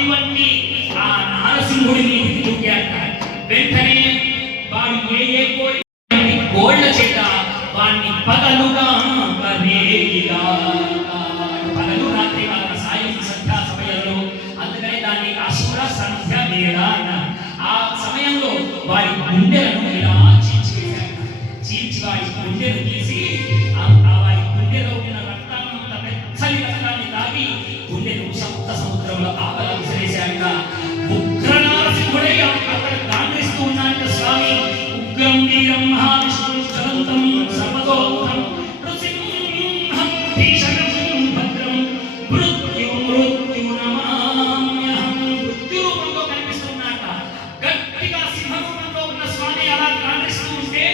అగ్ని వంటి ఆ నారసింహుడి మీదకి దూకాట. వెంటనే వాడు ఏ కోరి గోళ్ల చేత వాడిని పగలుగా పగలు రాత్రి వాళ్ళ సాయం సంధ్యా సమయంలో, అందుకనే దాన్ని అసుర సంధ్య వేళ. ఆ సమయంలో వారి గుండెలను ఇలా చీల్చి వారి గుండెను తీసి వారి గుండెలో ఉన్న రక్తాన్నంత మెచ్చని రక్తాన్ని తాగి గుండెను సముద్రంలో ఆపల విసిరేశాక ఉగ్ర నారసింహుడై అక్కడ గాండ్రిస్తూ ఉన్నాడు స్వామి. ఉగ్రం వీరం మహావిష్ణు చలంతం సర్వతోముఖం నృసింహం భీషణం భద్రం మృత్యునమామ్యహం. మృత్యు రూపంలో కనిపిస్తున్నాట. గట్టిగా సింహ రూపంలో ఉన్న స్వామి అలా గాండ్రిస్తూ ఉంటే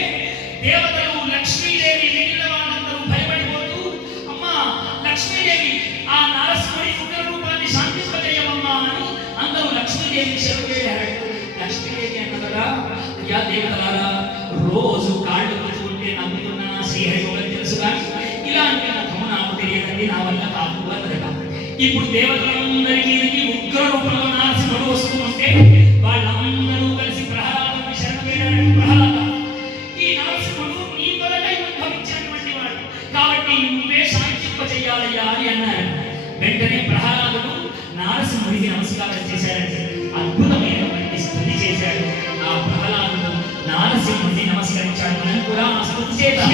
దేవతలు లక్ష్మీదేవి మిగిలిన వాళ్ళందరూ భయపడిపోతూ, అమ్మా లక్ష్మీదేవి ఆ నారసింహుడి ఉగ్ర రూపాన్ని శాంతింపజేయమమ్మా అని అందరూ లక్ష్మీదేవిని శరణు. లక్ష్మీదేవి అన్నదా, యా దేవతలారా, రోజు కాళ్ళు పుచ్చుకుంటే నమ్ముతున్న శ్రీహరిని తెలుసు కానీ ఇలాంటి ముఖము నాకు తెలియదండి, నా వల్ల కాదు అన్నదట. ఇప్పుడు దేవతలందరికీ ఉగ్ర రూపంలో నారసింహుడు వస్తూ ఉంటే వాళ్ళందరూ కలిసి ప్రహ్లాదుని శరణు వేడాడు. ప్రహ్లాద, ఈ నారసింహుడు నీ కొరకై ఉద్భవించినటువంటి వాడు కాబట్టి నువ్వే శాంతింపజేయాలయ్యా అని అన్నారు. వెంటనే ప్రహ్లాదుడు నారసింహుడికి నమస్కారం చేశాడంటే అద్భుతమైనటువంటి స్థుతి చేశాడు. ఆ ప్రహ్లాదుడు నారసింహుడిని నమస్కరించాడు. మనం కూడా ఆ స్థుతి చేద్దాం.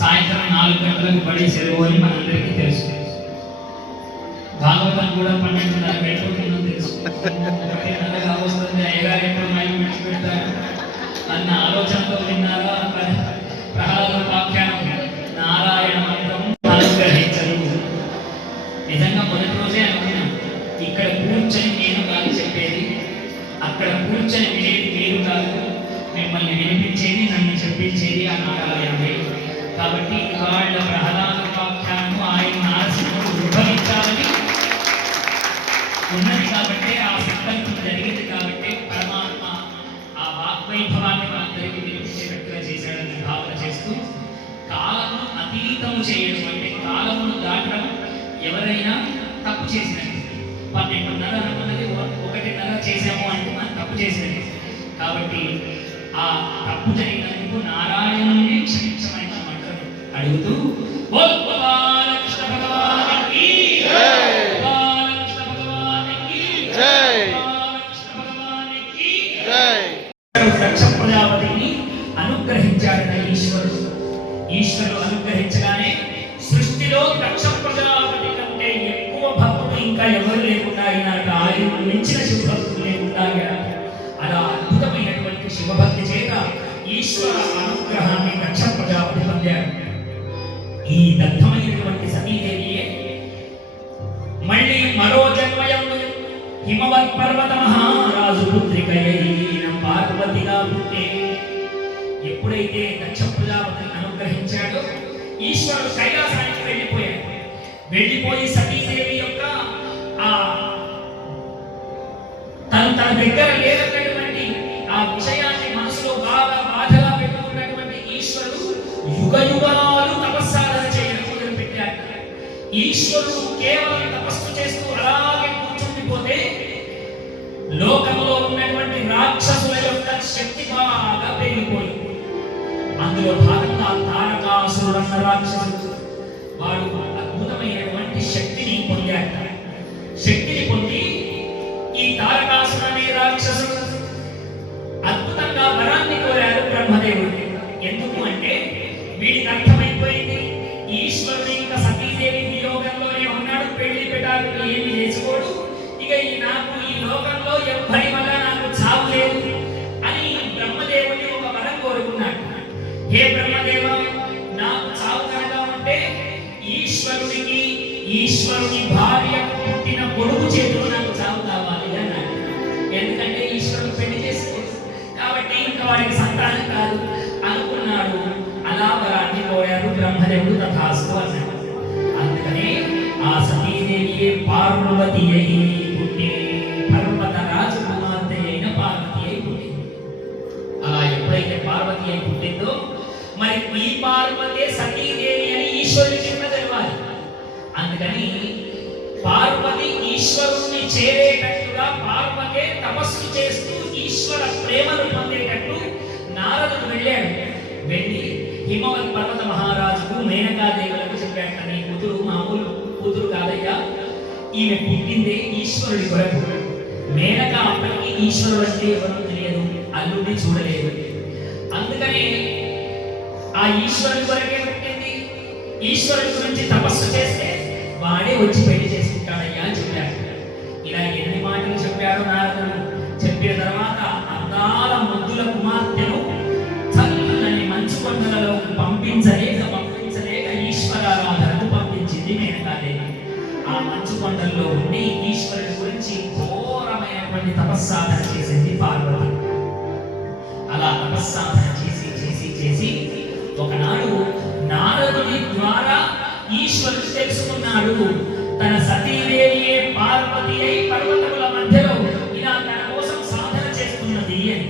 సాయంత్రం 4 గంటలకు పడే సెలవు అని మనందరికీ తెలుసు. భాగవతం కూడా 12:30 గంటలకు తెలుసు. 1:30గా వస్తుంది, అయ్యగారు ఎప్పుడు మైలు విడిచిపెడతారు అన్న ఆలోచనతో విన్నారా? ప్రహ్లాద వాక్యానం నారాయణ మంత్రం అనుగ్రహించరు. నిజంగా మొదటి రోజే అనుకున్నాం, ఇక్కడ కూర్చొని నేను కాదు చెప్పేది, అక్కడ కూర్చొని వినేది మీరు కాదు, మిమ్మల్ని వినిపించేది నన్ను చెప్పించేది ఆ నారాయణమే. కాబట్టి వాళ్ళ ప్రహ్లాద వాక్యాన్ని ఆయన నారసింహుడు ఉద్భవించాలని ఉన్నది కాబట్టి, ఆ సంకల్పం జరిగింది కాబట్టి పరమాత్మ ఆ వాగ్వైభవాన్ని అందరికీ వినిపించేటట్టుగా చేశాడని భావన చేస్తూ, కాలమును అతీతము చేయడం అంటే కాలమును దాటడం. ఎవరైనా తప్పు చేసినట్టు 12:30 అనుకున్నది 1:30 చేసాము అంటే మనం తప్పు చేసినట్టు. కాబట్టి ఆ తప్పు జరిగినందుకు నారాయణుని క్షమించమని మంటలు అడుగుతూ బాలకృష్ణ భగవానికి దక్ష ప్రజాపతిని అనుగ్రహించాడట ఈశ్వరుడు. ఈశ్వరుడు అనుగ్రహించగానే సృష్టిలో దక్ష ప్రజాపతి కంటే ఎక్కువ భక్తుడు ఇంకా ఎవరు లేకుండా అయినాక, ఆయన మించిన శివభక్తులు లేకుండా అయ్యారు. అలా అద్భుతమైనటువంటి శివభక్తి చేత ఈశ్వర అనుగ్రహాన్ని దక్ష ప్రజాపతి పొందాడు. ఈ దగ్ధమైనటువంటి సతీదేవియే మళ్ళీ మరో జన్మయంలో హిమవత్ పర్వత మహారాజు పుత్రికయైన పార్వతిగా పుట్టే. ఎప్పుడైతే దక్ష ప్రజాపతిని అనుగ్రహించాడో ఈశ్వరుడు కైలాసానికి వెళ్ళిపోయాడు. వెళ్ళిపోయి సతీదేవి యొక్క తన దగ్గర లేనటువంటి ఆ విషయాన్ని మనసులో బాగా బాధగా పెట్టుకున్నటువంటి ఈశ్వరుడు యుగయుగాలు తపస్సాధన చేయడం మొదలుపెట్టాడు. ఈశ్వరుడు కేవలం తపస్సు చేస్తూ అలాగే కూర్చుండిపోతే లోకంలో ఉన్నటువంటి రాక్షసుల యొక్క శక్తి బాగా పెరిగిపోయింది. అందులో భాగంగా తారకాసురుడు అన్న రాక్షసుడు వాడు అద్భుతమైనటువంటి శక్తిని పొందాడు. శక్తిని పొంది ఈ తారకాసురుడు అనే రాక్షసుడు అద్భుతంగా వరాన్ని కోరాడు బ్రహ్మదేవుడు. ఎందుకు అంటే వీడికి అర్థమైపోయింది, ఈశ్వరుడు ఇంకా సతీదేవి వియోగంలోనే ఉన్నాడు, పెళ్లి పెట్టాలి ఏమి చేసుకోడు, ఇక నాకు ఈ లోకంలో ఎవ్వరి వల్ల నాకు చావు లేదు అని బ్రహ్మదేవుని ఒక వరం కోరుకున్నాడు. హే బ్రహ్మదేవ, నాకు చావు కలగా ఉంటే ఈశ్వరుని భార్య పుట్టిన కొడుకు చేతిలో నాకు చావు కావాలి అన్నాడు. ఎందుకంటే ఈశ్వరుడు పెళ్లి చేసుకోడు కాబట్టి ఇంకా వాడికి సంతానం కాదు అనుకున్నాడు. అలా వరాన్ని కోరారు బ్రహ్మదేవుడు. తథాస్తు అన్నాడు. అందుకనే ఆ సతీదేవి పార్వతి అయి పుట్టి పర్వత రాజకుమార్తె అయిన పార్వతి అయి పుట్టింది. అలా ఎప్పుడైతే పార్వతి అయి పుట్టిందో మరి ఈ పార్వతే సతీదేవి అని ఈశ్వరుడికి తెలియాలి. అందుకని చేరేటట్టుగా పార్వతే తపస్సు చేస్తూ ఈశ్వర ప్రేమను పొందేటట్టు నారదుడు వెళ్ళాడు. వెళ్ళి హిమవత్ పర్వత మహారాజుకు మేనకాదేవులకు చెప్పాట, నీ కూతురు మామూలు కూతురు కాదయ్యా, ఈమె పుట్టిందే ఈశ్వరుడి కొరకు. మేనక అప్పటికి ఈశ్వరుడు అంటే ఎవరో తెలియదు, అల్లుడిని చూడలేదు. అందుకనే ఆ ఈశ్వరుడి కొరకే పుట్టింది, ఈశ్వరుడి గురించి తపస్సు చేస్తే వాడే వచ్చి పెళ్లి చేసుకుంటాడయ్యా అని చెప్పాడు. ఇలా ఎన్ని మాటలు చెప్పాడు నారదుడు. చెప్పిన తర్వాత అందాల ముద్దుల కుమార్తెను చల్లని మంచు కొండలలో పంపించలేక ఈశ్వరారాధనకు పంపించింది మేనకాదేవి. ఆ మంచు కొండల్లో ఉండి ఈశ్వరుడి గురించి ఘోరమైనటువంటి తపస్సాధన చేసింది పార్వతి. అలా తపస్సాధన చేసి చేసి చేసి ఒకనాడు నారదుడి ద్వారా ఈశ్వరుడు తెలుసుకున్నాడు, తన సతీదేవియే పార్వతి అయి పర్వతముల మధ్యలో ఇలా తన కోసం సాధన చేస్తున్నది అని.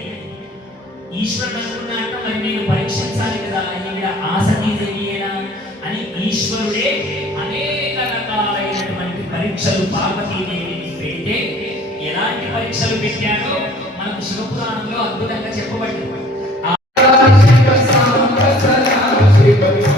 ఈశ్వరుడు అనుకున్నాక మరి నేను పరీక్షించాలి కదా, ఈవిడ ఆ సతీదేవియేనా అని ఈశ్వరుడే అనేక రకాలైనటువంటి పరీక్షలు పార్వతీదేవిని పెడితే ఎలాంటి పరీక్షలు పెట్టాడో మనకు శివపురాణంలో అద్భుతంగా చెప్పబడింది. Shiva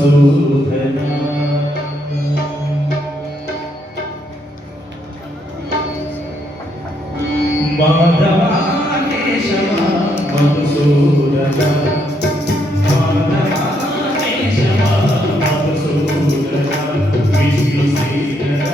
మధుసూదన మాధవ కేశవ మధుసూదన మాధవ కేశవ మధుసూదన విష్ణు శ్రీధర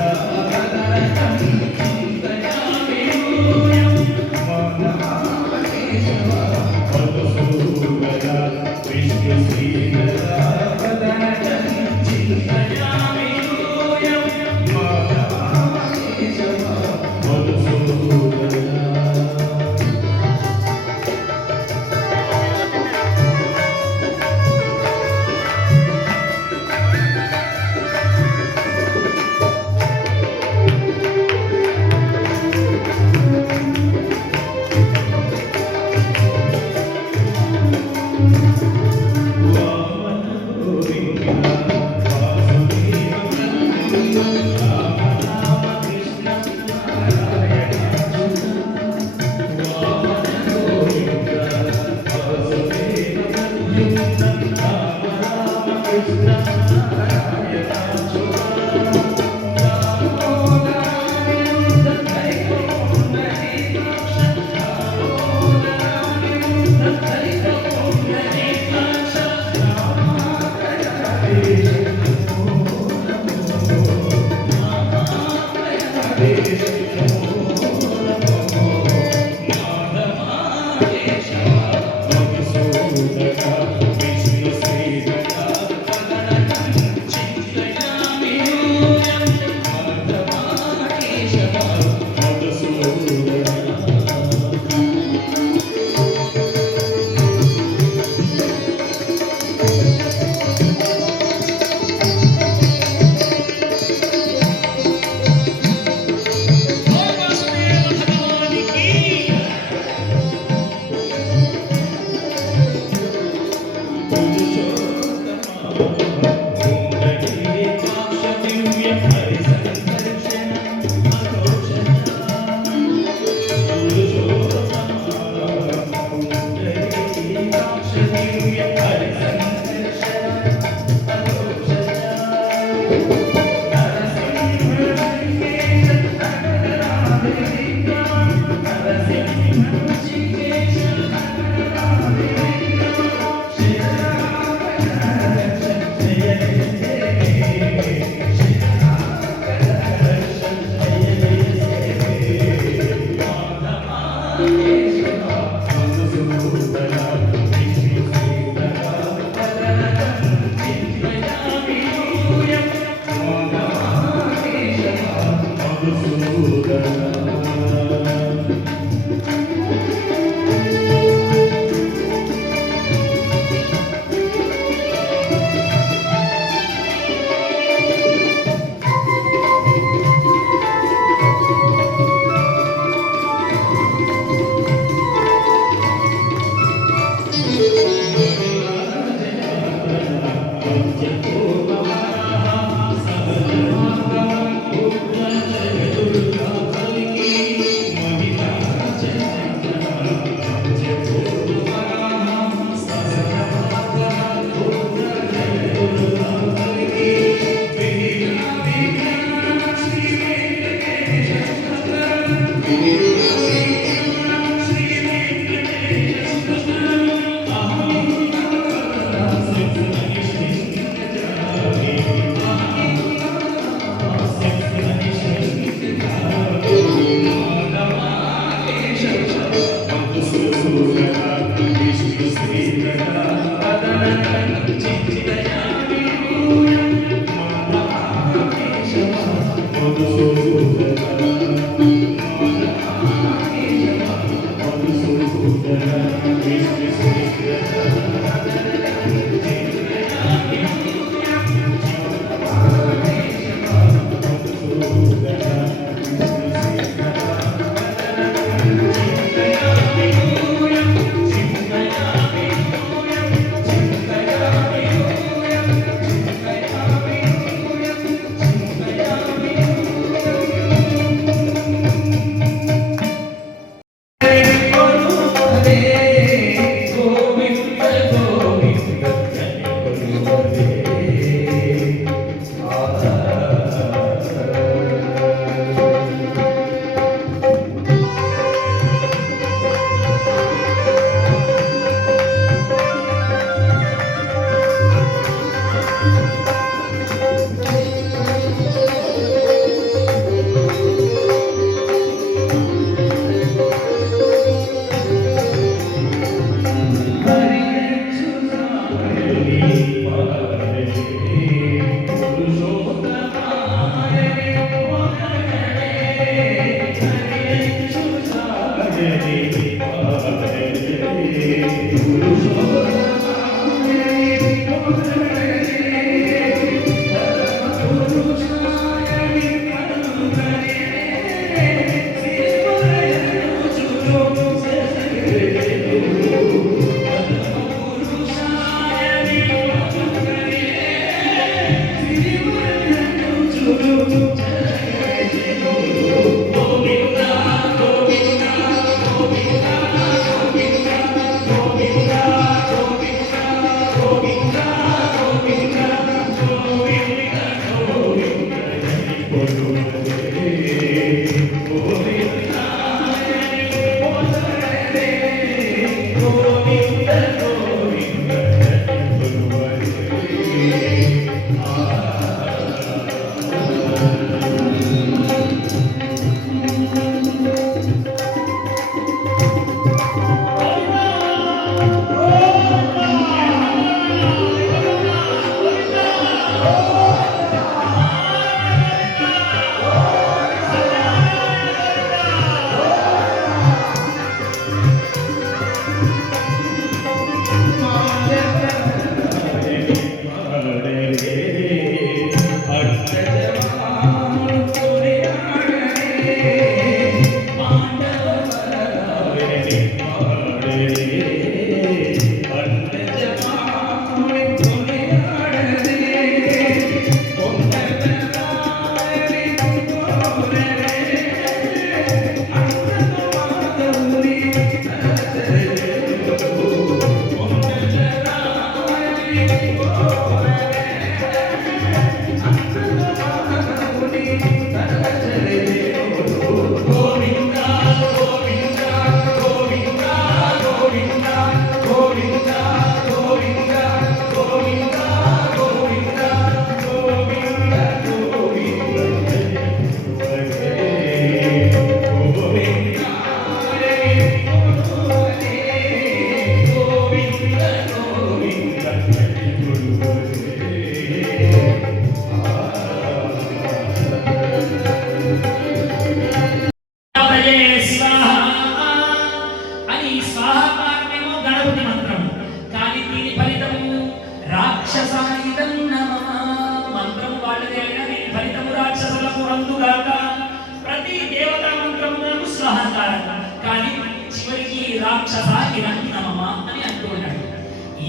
హిరణ్యమమా అని అంటూ ఉన్నాడు.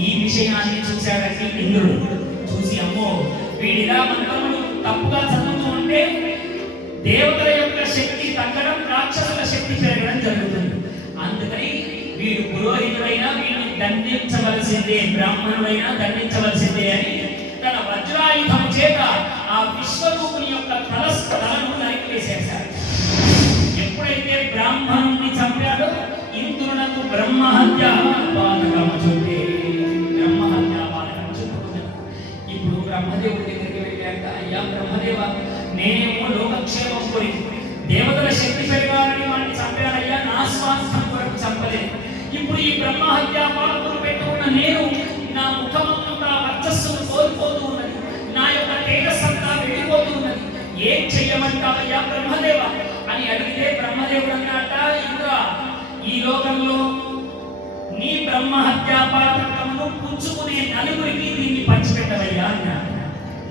ఈ విషయాన్ని చూశాడంటే ఇంద్రుడు. చూసి అమ్మో వీడిలా మంత్రములు తప్పుగా చదువుతూ ఉంటే దేవతల యొక్క శక్తి తగ్గడం, రాక్షసుల శక్తి పెరగడం జరుగుతుంది. అందుకని వీడు పురోహితుడైనా వీడిని దండించవలసిందే, బ్రాహ్మణుడైనా దండించవలసిందే అని తన వజ్రాయుధం చేత ఆ విశ్వరూపుని యొక్క తలను నరికివేసేశాడు. ఎప్పుడైతే బ్రాహ్మణుని చంపాడో ఇంద్రునకు బ్రహ్మహత్య పాతకము చుట్టే, బ్రహ్మహత్య పాతకము చుట్టుకున్నాడు. ఇప్పుడు బ్రహ్మదేవుడి దగ్గరికి వెళ్ళాక, అయ్యా బ్రహ్మదేవ, నేనేమో లోకక్షేమం కోరి దేవతల శక్తి పెరగాలని వాడిని చంపానయ్యా, నా స్వార్థం కొరకు చంపలేదు. ఇప్పుడు ఈ బ్రహ్మహత్య పాలకులు పెట్టుకున్న నేను నా ముఖమంతా వర్చస్సును కోల్పోతూ ఉన్నది, నా యొక్క తేజస్సంతా వెళ్ళిపోతూ ఉన్నది, ఏం చెయ్యమంటావయ్యా బ్రహ్మదేవ అని అడిగితే బ్రహ్మదేవుడు అన్నట, ఇంద్ర, ఈ లోకంలో నీ బ్రహ్మహత్యా పాతకమును పుచ్చుకునే నలుగురికి దీన్ని పంచిపెట్టవయ్యా అన్నాడు.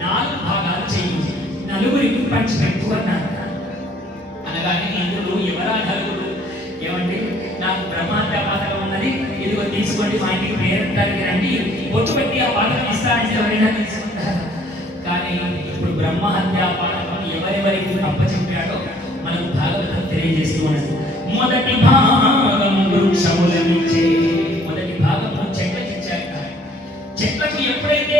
4 భాగాలు చెయ్యి, నలుగురికి పంచిపెట్టు అన్నాడు. అనగానే ఇంద్రుడు, ఎవరా నలుగురు? ఏమండి, నాకు బ్రహ్మహత్యా పాతకం ఉన్నది, ఇదిగో తీసుకోండి, మా ఇంటికి పేరెంటానికి రండి, బొట్టు పెట్టి ఆ పాతకం ఇస్తారంటే ఎవరైనా తీసుకుంటారు. కానీ ఇప్పుడు బ్రహ్మహత్యా పాతకం ఎవరెవరికి అప్పచెప్పాడో మనకు భాగవతం తెలియజేస్తూ ఉన్నది. మొదటి భాగం వృక్షములనిచ్చే, మొదటి భాగము చెట్లకి ఇచ్చాక, చెట్లకు ఎప్పుడైతే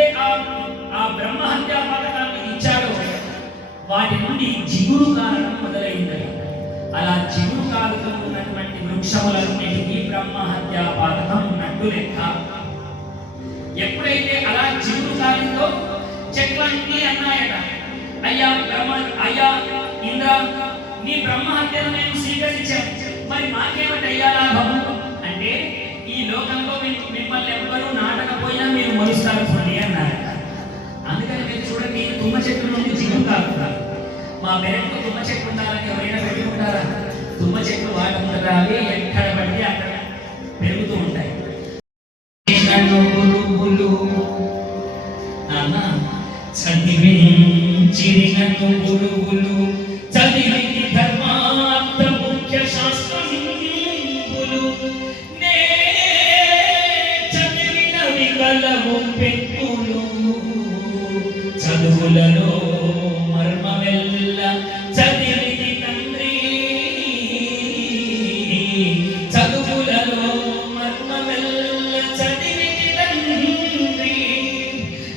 ఆ బ్రహ్మహత్యా పాతకాన్ని ఇచ్చాడో వాటి నుండి జిగురు కారణం మొదలైంది. అలా జిగురు కారణం ఉన్నటువంటి వృక్షములన్నిటికీ బ్రహ్మహత్యా పాతకం ఉన్నట్టు లెక్క. ఎప్పుడైతే అలా జిగురు కాలంలో చెట్లన్నీ అన్నాయట, అయ్యా ఇంద్ర, నీ బ్రహ్మహత్యను నేను స్వీకరించాను, మరి మాకేమిటయ్యా లాభము అంటే, ఈ లోకంలో మిమ్మల్ని ఎవ్వరూ నాటకపోయినా మీరు మొలుస్తారు చూడండి అన్నారు. అందుకని మీరు చూడండి, తుమ్మ చెట్టు నుండి జిగురు కాకుండా మా పెరట్లో తుమ్మ చెట్టు ఉండాలని ఎవరైనా పెట్టుకుంటారా? తుమ్మ చెట్లు వాడుకుంటారా? అవి ఎక్కడ పడితే అక్కడ పెరుగుతూ ఉంటాయి. చదివి ధర్మార్థ ముఖ్య శాస్త్రములు నే చదివినవి కలవు పెక్కులు, చదువులలో మర్మమెల్ల చదివిది తండ్రి, చదువులలో మర్మమెల్ల చదివిది తండ్రి.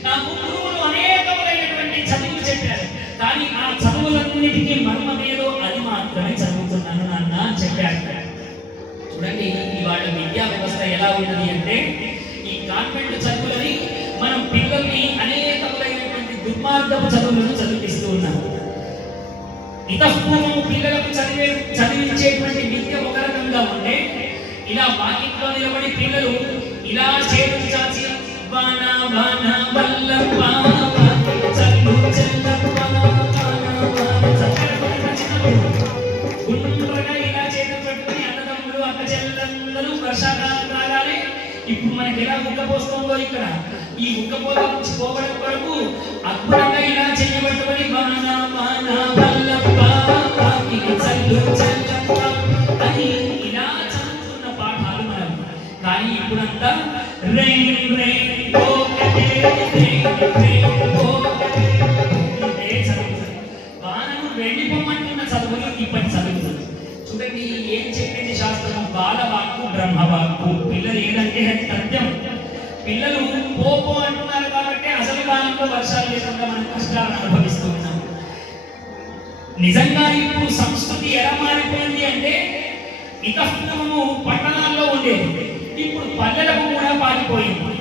నాకు గురువులు అనేకములైనటువంటి చదువులు చెప్పారు, కానీ ఆ చదువులన్నిటికీ మర్మమేదో అది మాత్రమే చదువుతున్నాను నాన్న చెప్పాడు. చూడండి, ఇవాళ విద్యా వ్యవస్థ ఎలా ఉన్నది అంటే, ఈ కాన్వెంట్ చదువులని మనం పిల్లల్ని అనేకములైనటువంటి దుర్మార్గపు చదువులను చదివిస్తూ ఉన్నాం. ఇతపూర్వం పిల్లలకు చదివించేటువంటి విద్య ఒక రకంగా ఉంటే, ఇలా వాకిట్లో నిలబడి పిల్లలు ఇలా చేతులు చాచి వాన వాన వల్లప్ప చల్లు చెల్లప్ప గుండ్రగా ఇలా చేతులు పెట్టుకుని అన్నదమ్ములు అక్క చెల్లెలందరూ వర్షాకాలం రాగానే ఇప్పుడు మనకి ఎలా ఉక్కపోస్తుందో ఇక్కడ, ఈ ఉక్కపోత నుంచి పోవడం వరకు అద్భుతంగా ఇలా చేయబట్టుకొని వాన వాన వల్లప్ప చల్లు చెల్లప్ప అని ఇలా చదువుతున్న పాఠాలు మనం. కానీ ఇప్పుడంతా రైన్ రైన్ వానను వెళ్ళిపోమంటున్న చదువులు ఇప్పటి చదువుతుంది. చూడండి, ఏం చెప్పింది శాస్త్రం? బాలవాక్కు బ్రహ్మవాక్కు. పిల్లలు ఏదంటే అది సత్యం. పిల్లలు పోపో అంటున్నారు కాబట్టి అసలు కాలంలో వర్షాలు లేకుండా మనం కష్టాలను అనుభవిస్తూ ఉన్నాం. నిజంగా ఇప్పుడు సంస్కృతి ఎలా మారిపోయింది అంటే, ఇతపూర్వము పట్టణాల్లో ఉండేది, ఇప్పుడు పల్లెలకు కూడా పారిపోయింది.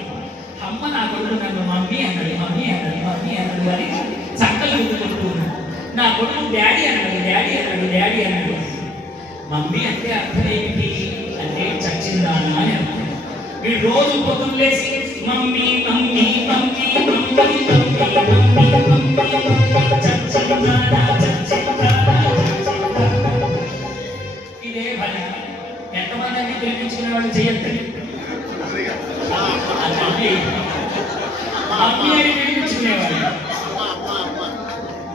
అమ్మ నా కొడుకు నన్ను మమ్మీ అన్నాడు, మమ్మీ అన్నాడు, మమ్మీ అన్నాడు అని చక్కలు గుర్తుకుంటూ ఉన్నాడు. నా కొడుకు డాడీ అన్నాడు, డాడీ అన్నాడు, డాడీ అన్నాడు. మమ్మీ అంటే అర్థం ఏమిటి అంటే చచ్చిందాను అని అర్థం. వీడు రోజు పొద్దున్న లేచి mummy mummy mummy mummy mummy mummy mummy చచ్చిందానా చచ్చిందానా. ఇదే భయ. ఎంతమంది అన్ని పిలిపించుకునే వాళ్ళు చేయొద్దు. మమ్మీ అని పిలిపించుకునేవాళ్ళు.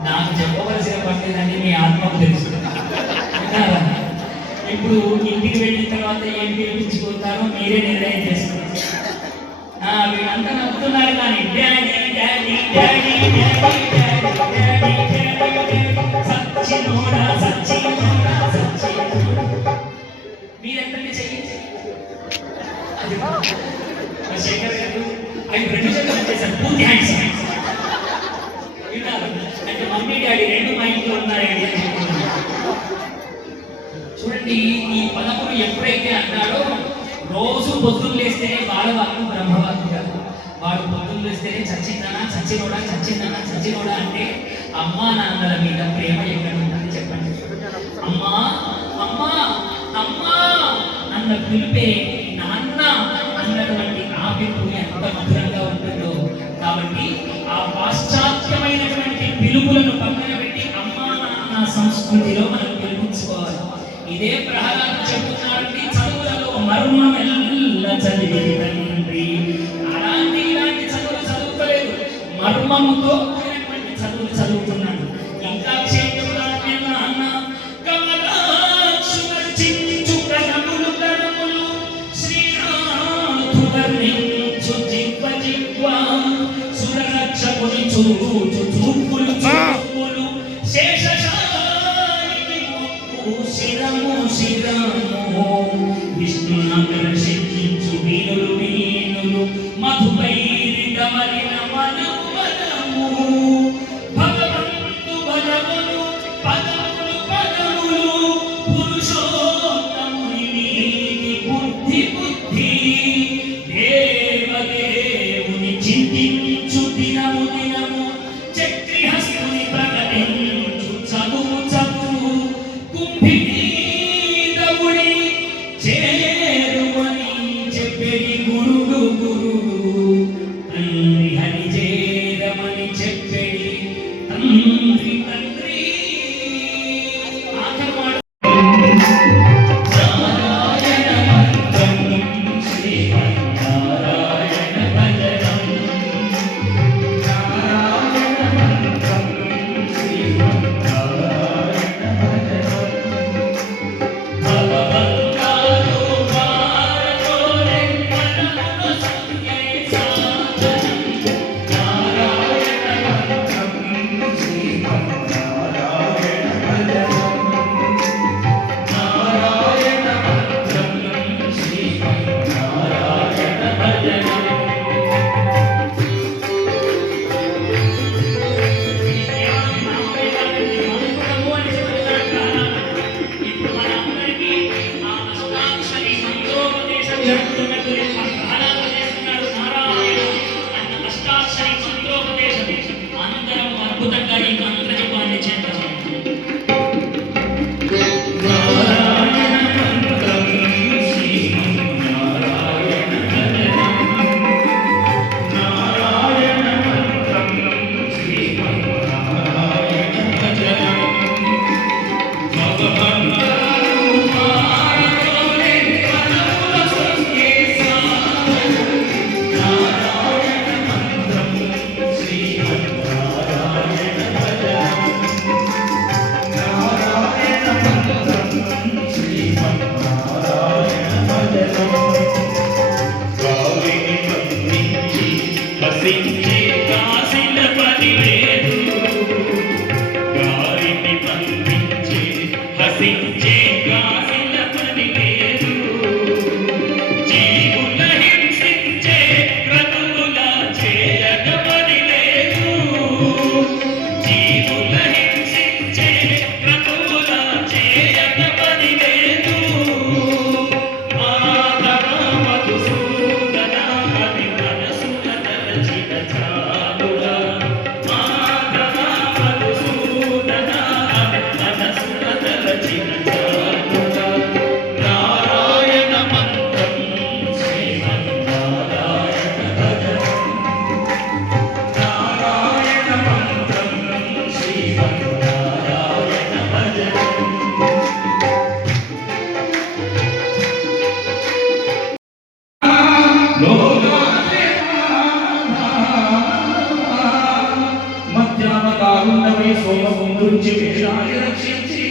నాకు చెప్పవలసిన పట్టేదండి మీ ఆత్మకు తెలుసు. ఇప్పుడు ఇంటికి వెళ్ళిన తర్వాత ఏం పిలిపించుకుంటారో మీరే నిర్ణయం చేసుకోండి. వీళ్ళంతా నవ్వుతున్నారు కానీ daddy daddy daddy daddy daddy daddy సచ్చినోడా సచ్చినోడా సచ్చినోడా మీరెంతంటే చెయ్యించి శేఖర్ గారు ఆయన 2 జగలు చేశారు పూర్తి హ్యాండ్స్ అంటే మమ్మీ డాడీ 2 మా ఇంట్లో ఉన్నారండి అని చెప్తున్నారు. చూడండి ఈ పదములు ఎప్పుడైతే అన్నాడో రోజు పొద్దున్న లేస్తేనే బాలవాక్కు బ్రహ్మవాక్కు కాదు. వాడు పొద్దున్న లేస్తేనే చచ్చిందనా చచ్చినోడా చచ్చిందనా చచ్చినోడా అంటే అమ్మా నాన్నల మీద ప్రేమ ఎక్కడ ఉంటుంది చెప్పండి. అమ్మా అమ్మా అమ్మా అన్న పిలిపే నాన్న అన్నటువంటి ఆ పిలుపు ఎంత మధురంగా ఉంటుందో. కాబట్టి ఆ పాశ్చాత్యమైనటువంటి పిలుపులను పక్కన పెట్టి అమ్మా నాన్న సంస్కృతిలో మనం పిలుపుకోవాలి. ఇదే ప్రహ్లాదు చెప్తున్నారండి, చదువులలో మర్మమెల్ల చదివి తండ్రి. అలాంటి ఇలాంటి చదువులు చదువుకోలేదు, మర్మముతో కూడినటువంటి చదువులు చదువుతున్నాడు. ఇంకా క్షేత్రుడా నాన్న కమలాక్షువర్చించు కరములు కరములు శ్రీనాథువర్ణించు జివ్వ జివ్వ సురరక్షకుని చూచు చూపులు చూపులు శేషశాయిని మొక్కు శిరము శిరము విష్ణునకర్షించు వీనులు వీనులు మధుపైరి గమనిన మనము మనము భగవంతు భగవను పదములు పదములు పురుషోత్తముని నీతి బుద్ధి బుద్ధి దేవదేవుని చింతించు దినము దినము చక్రి హస్తుని ప్రకటించు చదువు చదువు కుంభినీదముడి చేరువని చెప్పేది గురుడు గురుడు తండ్రి హరి చేరమని చెప్పేది తండ్రి తండ్రి. ఆఖరి మాట నారాయణ మంత్రం శ్రీమన్నారాయణ భజనం నారాయణ మంత్రం శ్రీమన్నారాయణ భజనం భగవంతాలు మారకోరే మనమును సంగే సాధనం నారాయణ మంత్రం శ్రీమన్నారాయణ భజనం నారాయణ మంత్రం శ్రీమన్నారాయణ భజనం. ఇప్పుడు మనందరికీ ఆ అష్టాక్షరి మంత్రోపదేశం జరుగుతున్నట్టు ప్రహ్లాదు చేస్తున్నాడు. నారాయణ అన్న అష్టాక్షరి మంత్రోపదేశం అందరం అద్భుతంగా ఈ మంత్ర జపాన్ని చేద్దాం. నారాయణ మంత్రం శ్రీమన్నారాయణ భజనం నారాయణ మంత్రం శ్రీమన్నారాయణ భజనం భగవంతాలు మారకోరే మనమున సంగే సాధనం నారాయణ మంత్రం శ్రీమన్నారాయణ భజనం నారాయణ మంత్రం శ్రీమన్నారాయణ భజనం. గాలిని పండించి హసించే కాసిన పని లేదు, గాలిని పండించే హసించే కాసిన పని లేదు, జీవుల హింసించే క్రతువుల చేయక పని లేదు, జీవుల హింసించే క్రతువుల చేయక పని లేదు. మాధవ మధుసూదన అని మనసున తలచిన చాలురా, మాధవ మధుసూదన అని మనసున తలచిన చాలురా. నారాయణ మంత్రం శ్రీమన్నారాయణ భజనం నారాయణ మంత్రం శ్రీమన్నారాయణ భజనం. మధ్యాహ్న కారుణ్యమై సోమముందుంచి వేషాన్ని రక్షించి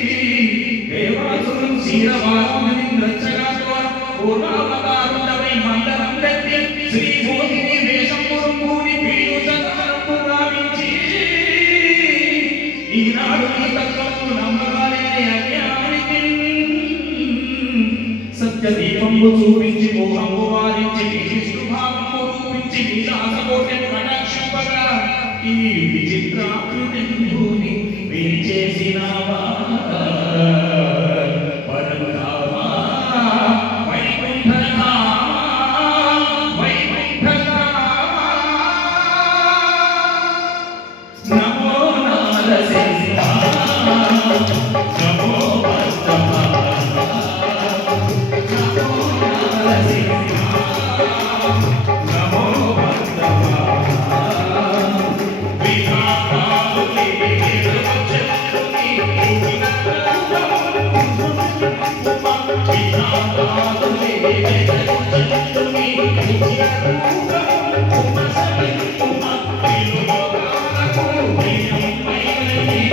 దేవాసురుని క్షీరవారుని రక్షగాతో పూర్వావతారుడవై మందరం గట్టి శ్రీ మోహిని వేషమురుని పీయుచతరపు గావించి ఈనాడు నీ తత్వము నమ్మగానే అజ్ఞానికి సత్యదీపము చూపించి మోహము వారించి విష్ణుభావము రూపించి విలాసకోటెను కటాక్షింపగా ఈ విచిత్రాకృతిని విరిచేసినావా పరమధామా వైకుంఠధామా వైకుంఠధామా నమో నారసింహ నమో వర్ధమా Thank you.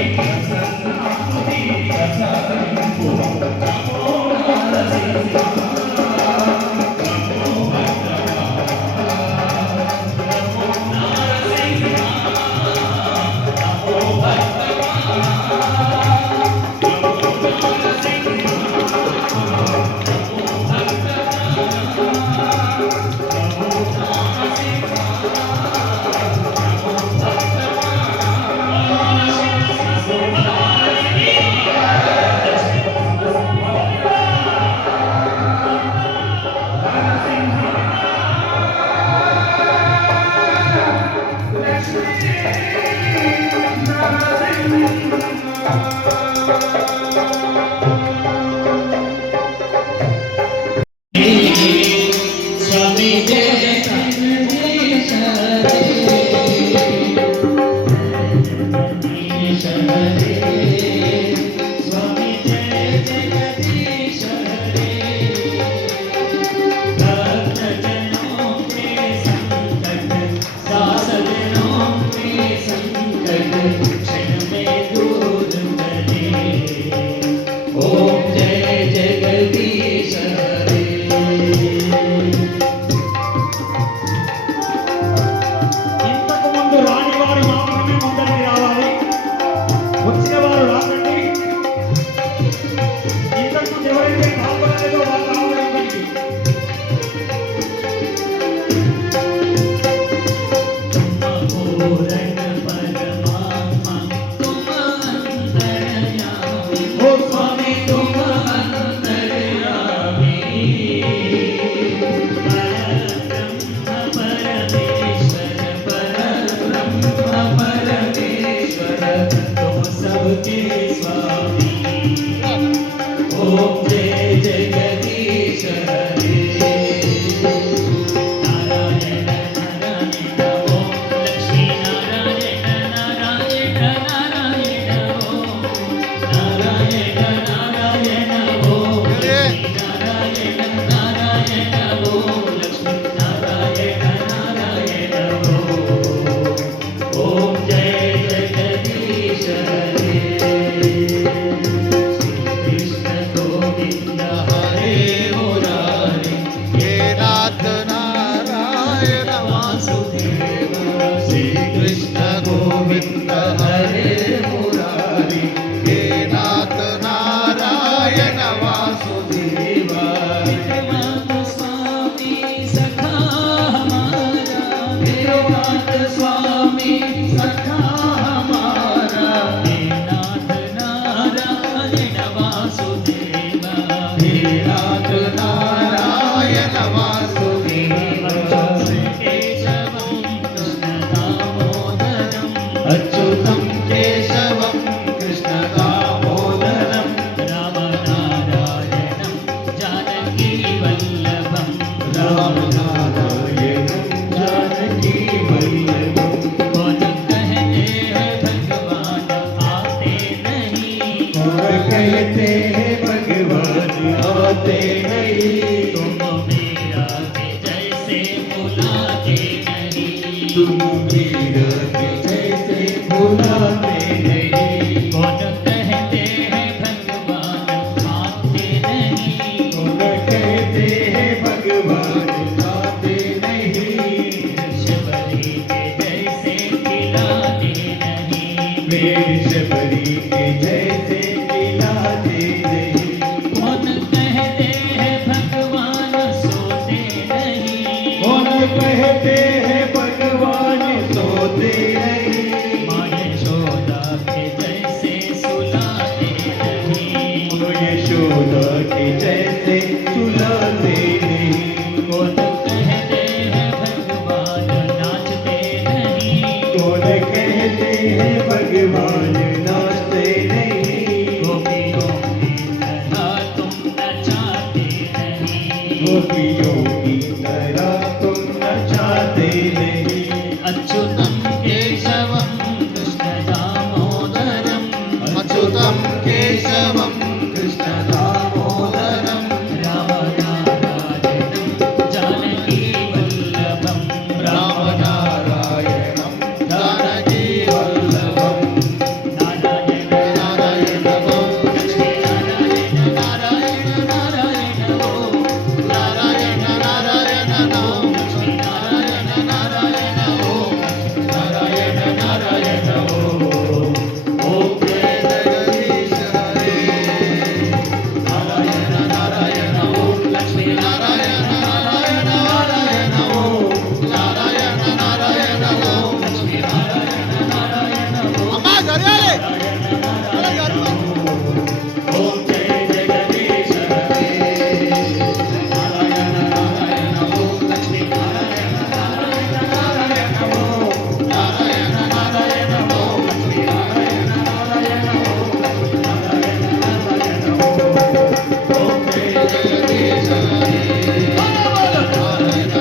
मेरी शबरी के जैसे खिलाते नहीं। कौन कहते हैं भगवान सोते नहीं, कौन कहते हैं भगवान सोते नहीं। माँ यशोदा के जैसे सुलाते नहीं, यशोदा के जैसे सुलाते नहीं। कौन कहते हैं भगवान नाचते नहीं, कौन कहते हैं भगवान नाचते नहीं। गोपियों की तरह तुम नचाते नहीं, गोपियों की तरह तुम नचाते नहीं। अच्युतं केशवं कृष्ण दामोदरं, अच्युतं केशवं कृष्ण दामोदरं रामनारायणं जानकी वल्लभं, रामनारायणं जानकी वल्लभं नारायण नारायण वो लक्ष्मीनारायण नारायण नारायण वो, नारायण नारायण नो लक्ष्मीनारायण नारायण वो, नारायण नारायण वो। ओम जय जगदीश हरे नारायण नारायण ओम लक्ष्मी नारायण नारायण नारायण ओम नारायण नारायण ओम लक्ष्मी नारायण नारायण ओम अम्मा जरियाले अरे यार ओम जय जगदीश हरे नारायण नारायण ओम लक्ष्मीनारायण नारायण नारायण ओम, नारायण नारायण ओम लक्ष्मीनारायण नारायण ओम, लक्ष्मीनारायण नारायण ओम, ओम जय जगदीश हरे नारायण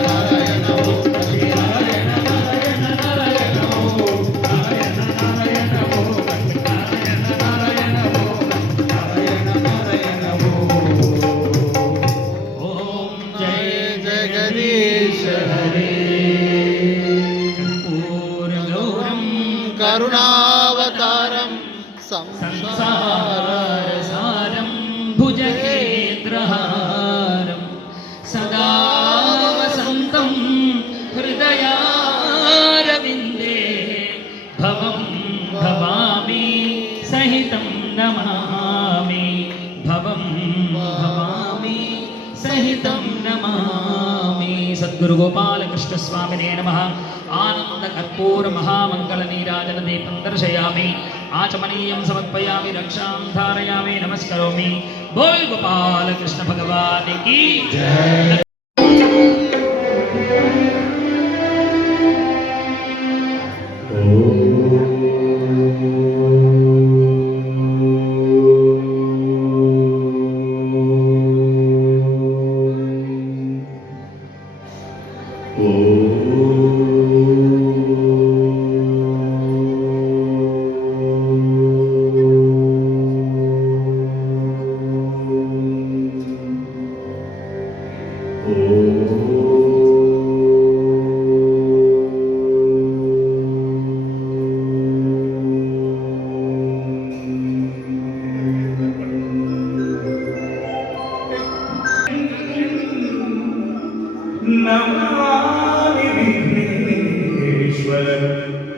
नारायण ओम लक्ष्मीनारायण नारायण नारायण ओम, नारायण नारायण ओम, लक्ष्मीनारायण नारायण ओम, नारायण नारायण ओम। ओम जय जगदीश हरे कर्पूरगौरं करुणावतारं संसारसारं भुजगेन्द्रहारं सदा वसन्तं हृदयारविन्दे भवं भवामि सहितं नमामि, भवं भवामि सहितं नमामि। सद्गुरु गोपाल कृष्ण स्वामिने नमः। आनंद कर्पूर महामंगल नीराजन दीपं दर्शयामि, आचमनीयं समर्पयामि, रक्षां धारयामि, नमस्करोमि। बोल गोपाल कृष्ण भगवान की जय। नमामि विघ्नेश्वर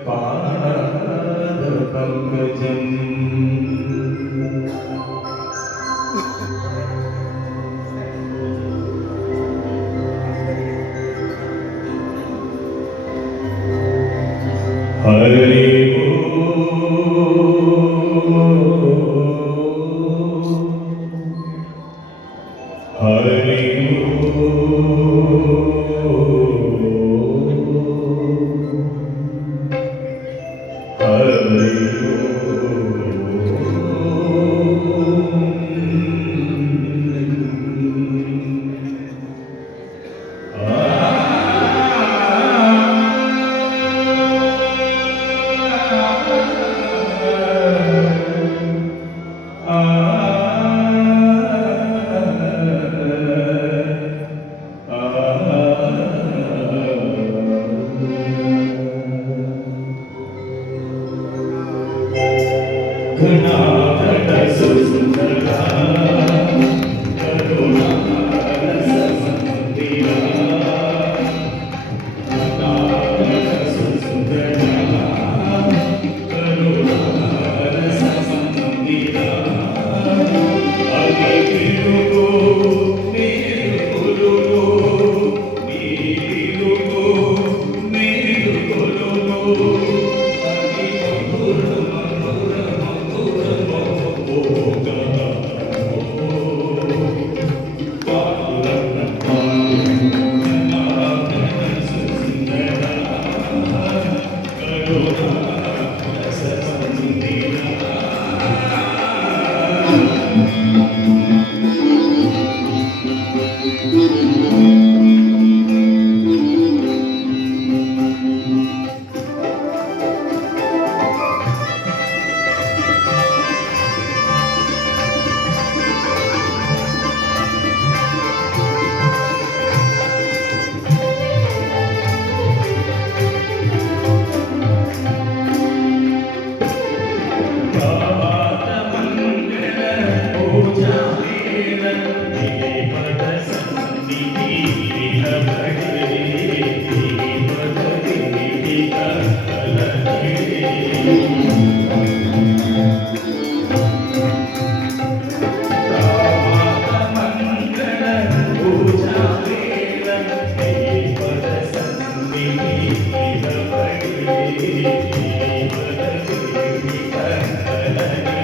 पादपङ्कजम्। हरि करुणा ప్రభాత మంగళ పూజా వేళ దీపద సన్నిధి నిలబడే దీపద దీపిక కలగే ప్రభాత మంగళ పూజా వేళ దీపద సన్నిధి నిలబడే దీపద దీపిక కలగే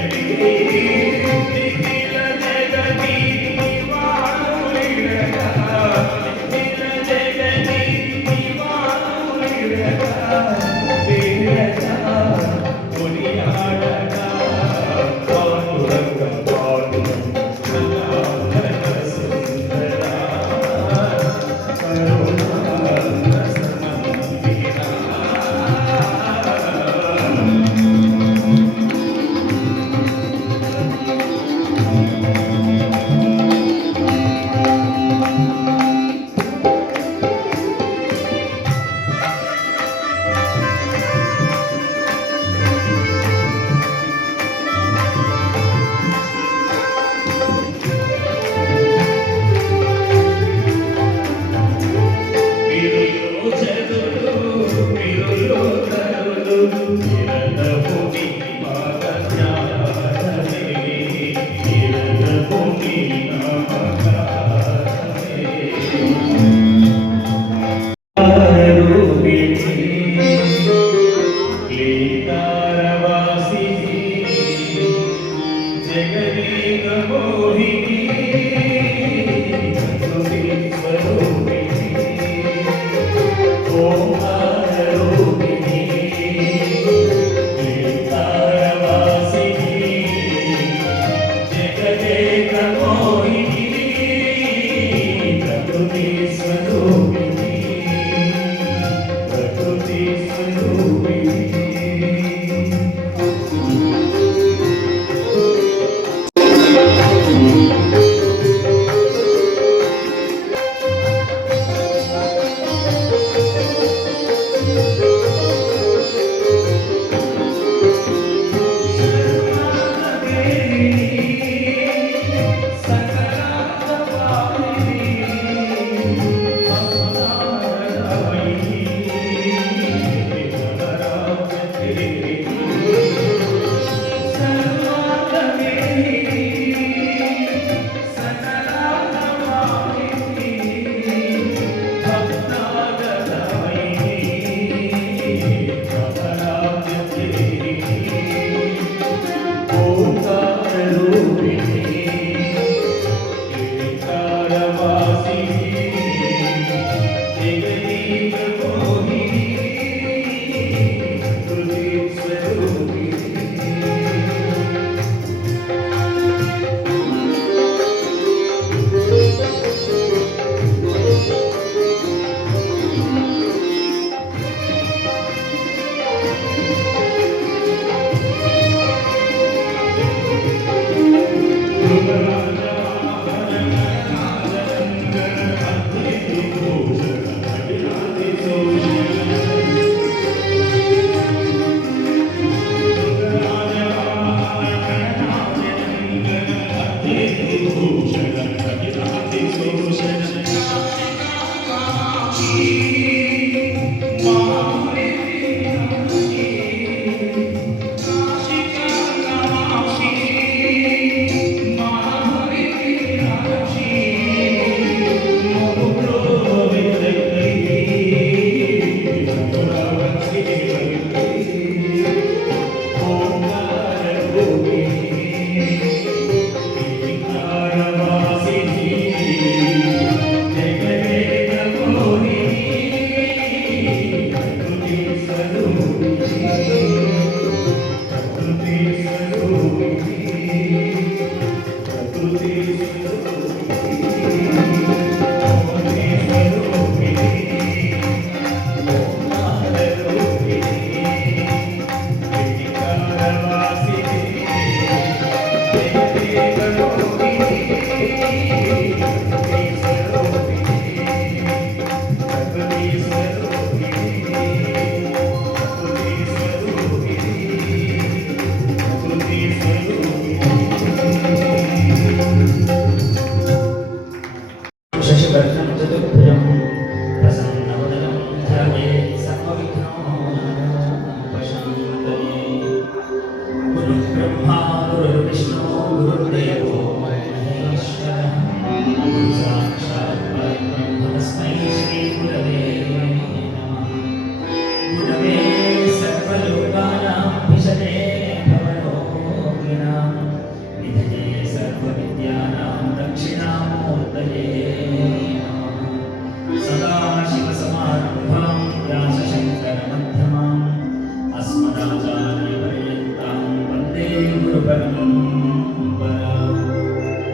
నిఖిల జగదీవాళులిడగా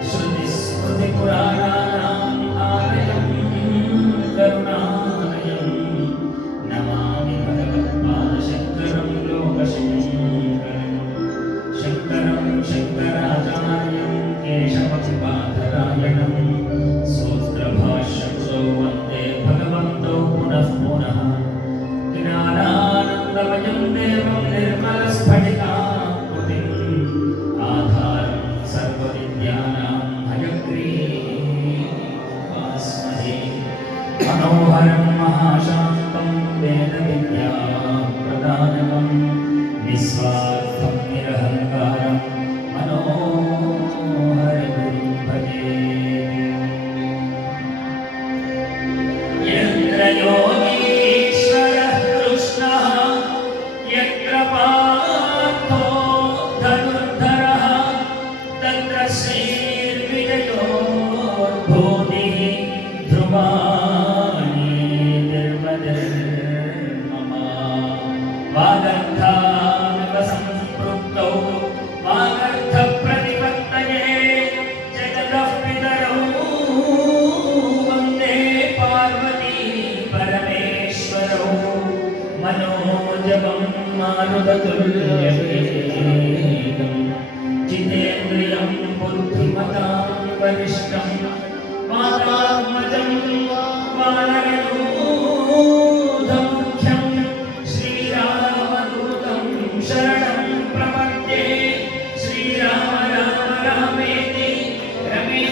श्रुतिस्मृतिपुराणानाम् आलयं करुणालयं नमामि भगवत्पादशङ्करं लोकशङ्करं शङ्करं शङ्कराचार्यं केशवपादरायणं सूत्रभाष्यं वन्दे भगवन्तौ पुनः पुनः ज्ञानानन्दमयं देवं निर्मलस्फटिकाकृतिम् आधारं सर्वविद्यानां हयग्रीवस्महे मनोहरं महाशान्तं वेदविद्याप्रदायकं निस्वार्थं निरहङ्कारं मनोहरं भजे यत्र योगीश्वरः कृष्णः यत्र पार्थो धनुर्धरः तत्र श्रीर्विजयोर्भूतिः ध्रुवाणि निर्मतिर्मम वागर्थानकसम्पृक्तौ वागर्थप्रतिपत्तये जगतः पितरौ वन्दे पार्वती परमेश्वरौ मनोजवं मारुततुल्यवेगं जितेन्द्रियं बुद्धिमतां वरिष्ठं वातात्मजं वानरयूथमुख्यं श्रीरामदूतं शरणं प्रपद्ये श्रीराम राम रामेति रमे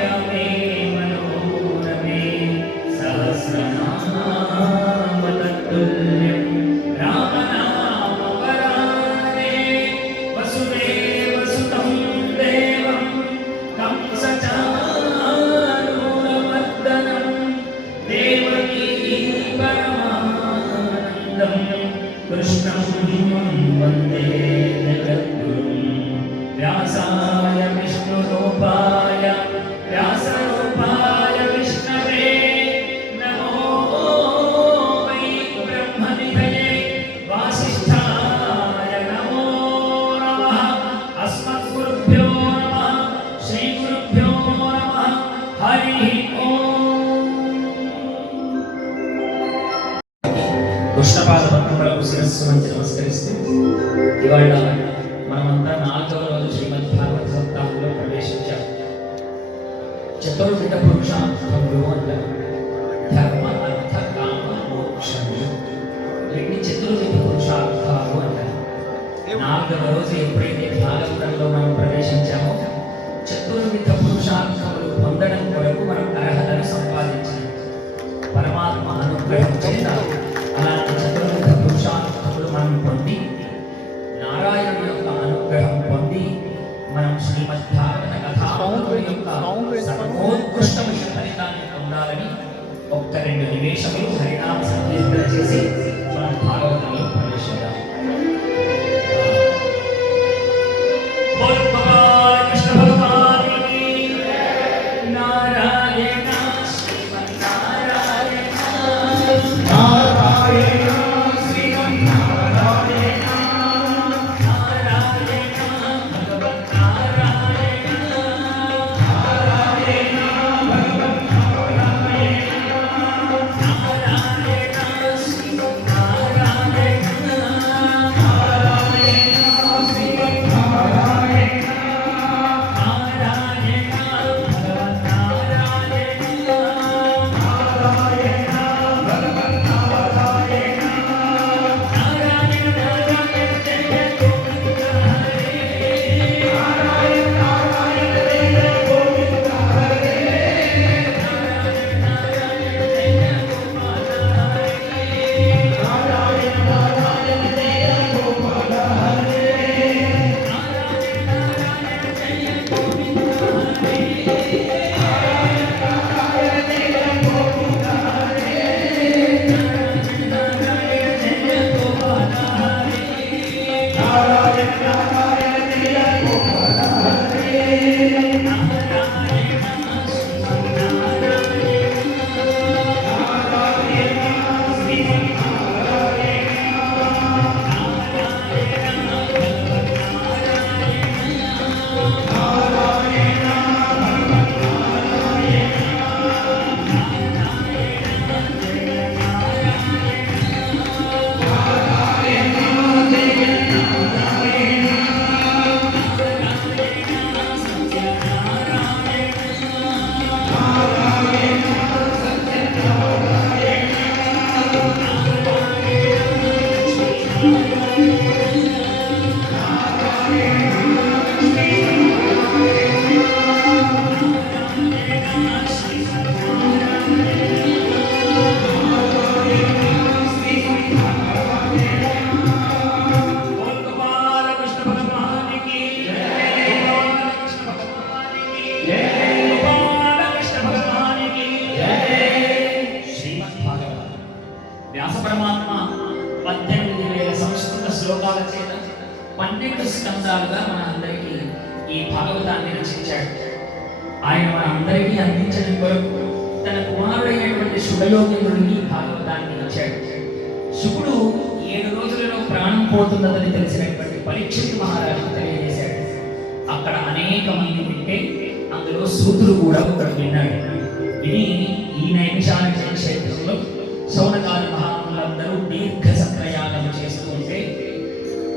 रमे मनोरमे सहस्रनाम तत्तुल्यं रामनामवरानने वसुदेवसुतं देवं कंसचाणूरमर्दनं देवकी परमानन्दं कृष्णं वन्दे जगद्गुरुं व्यासाय विष्णुरूपाय व्यासरूपाय विष्णवे नमो वै ब्रह्मनिधये वासिष्ठाय नमो नमः अस्मद्गुरुभ्यो नमः श्रीगुरुभ्यो नमः हरिः ओम् కృష్ణపాదపద్మములకు శిరస్సు వంచి నమస్కరిస్తూ ఇవాళ మనమంతా 4వ రోజు శ్రీమద్ భాగవత సప్తాహంలో ప్రవేశించాం. చతుర్విధ పురుషార్థములు అంటారు. ధర్మ అర్థ కామ మోక్షములు వీటిని చతుర్విధ పురుషార్థాలు అంటారు. 4వ రోజు ఎప్పుడైతే భాగవతంలో మనం ప్రవేశించామో చతుర్విధ పురుషార్థములు పొందడం కొరకు మనం అర్హతను సంపాదించాం. పరమాత్మ అనుగ్రహం చేత అలాంటి చతుర్విధ పురుషార్థములు మనం పొంది నారాయణుని యొక్క అనుగ్రహం పొంది మనం శ్రీమద్ భాగవత కథామృతం యొక్క సర్వోత్కృష్టమైన ఫలితాన్ని పొందాలని 1-2 నిమిషములు హరినామ సంకీర్తన చేసి మనం భాగవతంలో ప్రవేశిద్దాం. బోల్ భగవాన్ కృష్ణ భగవాన్ की నారాయణ శ్రీమన్నారాయణ నారాయణ శ్రీమన్నారాయణ నారాయణ భగవన్ నారాయణ నారాయణ భగవన్ నారాయణ నారాయణ శ్రీమన్నారాయణ 12 స్కందాలుగా మన అందరికీ ఈ భాగవతాన్ని రచించాడు. ఆయన మన అందరికీ అందించడం కొరకు తన కుమారుడైనటువంటి శుభయోగేంద్రుడికి భాగవతాన్ని ఇచ్చాడు. శుకుడు 7 రోజులలో ప్రాణం పోతున్నదని తెలిసినటువంటి పరీక్షిత్ మహారాజుకు తెలియజేశాడు. అక్కడ అనేక మంది వింటే అందులో సూతుడు కూడా ఒకడు విన్నాడు. విని ఈ నైమిషాల క్షేత్రంలో శౌనకాది మహాత్ములందరూ దీర్ఘ సత్రయాగం చేస్తూ ఉంటే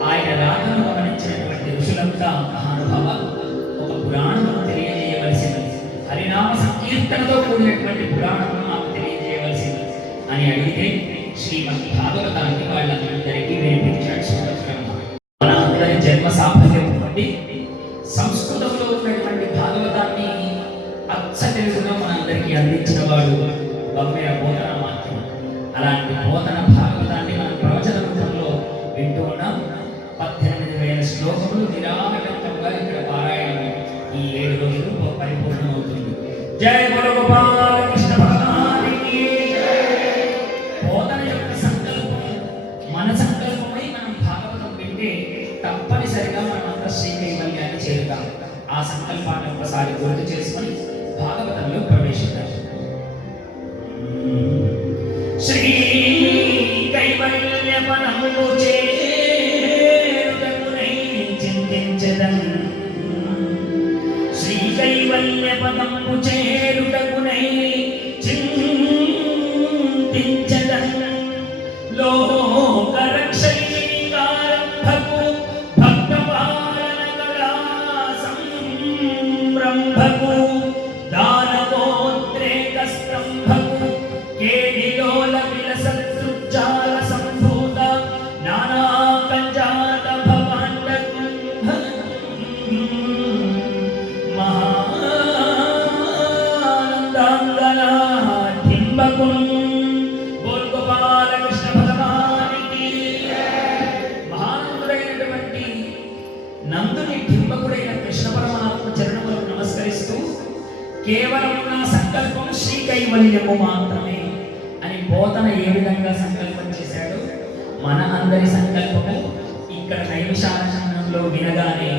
ఆయన రాకను గమనించినటువంటి ఋషులంతా మహానుభావ ఒక పురాణం తెలియజేయవలసింది, హరినామ సంకీర్తనతో కూడినటువంటి పురాణం మాకు తెలియజేయవలసింది అని అడిగితే శ్రీమద్ భాగవతాన్ని వాళ్ళందరికీ వినిపించాడు సూర్యబ్రహ్మ. మన అందరి జన్మ సాఫల్యం బట్టి సంస్కృతంలో ఉన్నటువంటి భాగవతాన్ని అచ్చ తెలుగులో మనందరికీ అందించిన వాడు బొమ్మెర బోధన మాత్రం. అలాంటి బోధన భాగవతాన్ని మనం ప్రవచన రూపంలో వింటూ ఉన్నాం. 18,000 శ్లోకములు నిరాటంకంగా ఇక్కడ పారాయణం ఈ 7 రోజులు పరిపూర్ణమవుతుంది. జయ గోపాల కృష్ణ భగవానికి బోధన యొక్క సంకల్పం మన సంకల్పమై మనం భాగవతం వింటే తప్పనిసరిగా మనమంతా శ్రీకైవల్యాన్ని చేరుతాం. ఆ సంకల్పాన్ని ఒకసారి గుర్తు చేసుకొని భాగవతంలో ప్రవేశిద్దాం. శ్రీ కైవల్య పదము చేరుటకునై చింతించెదన్, శ్రీ కైవల్య పదము చేరుటకునై చింతించెదన్, లోక రక్షణీకారంభకు భక్త పాలన కళా సంరంభకు దానవోద్రేక స్తంభకు కేడిలోల విలసత్రుజాల సంభూత నానా కంజాత భవాండకు మహానందాంగనా డింబకు బోల్ గోపాల కృష్ణ భగవానికి. మహానందుడైనటువంటి నందుని డింబకుడైన కృష్ణ పరమాత్మ చరణములకు నమస్కరిస్తూ కేవలం నా సంకల్పం శ్రీ కైవల్యము మాత్రమే అని బోధన ఏ విధంగా సంకల్పం చేశాడు. మన అందరి సంకల్పము ఇక్కడ నైమిషారణ్యంలో వినగానే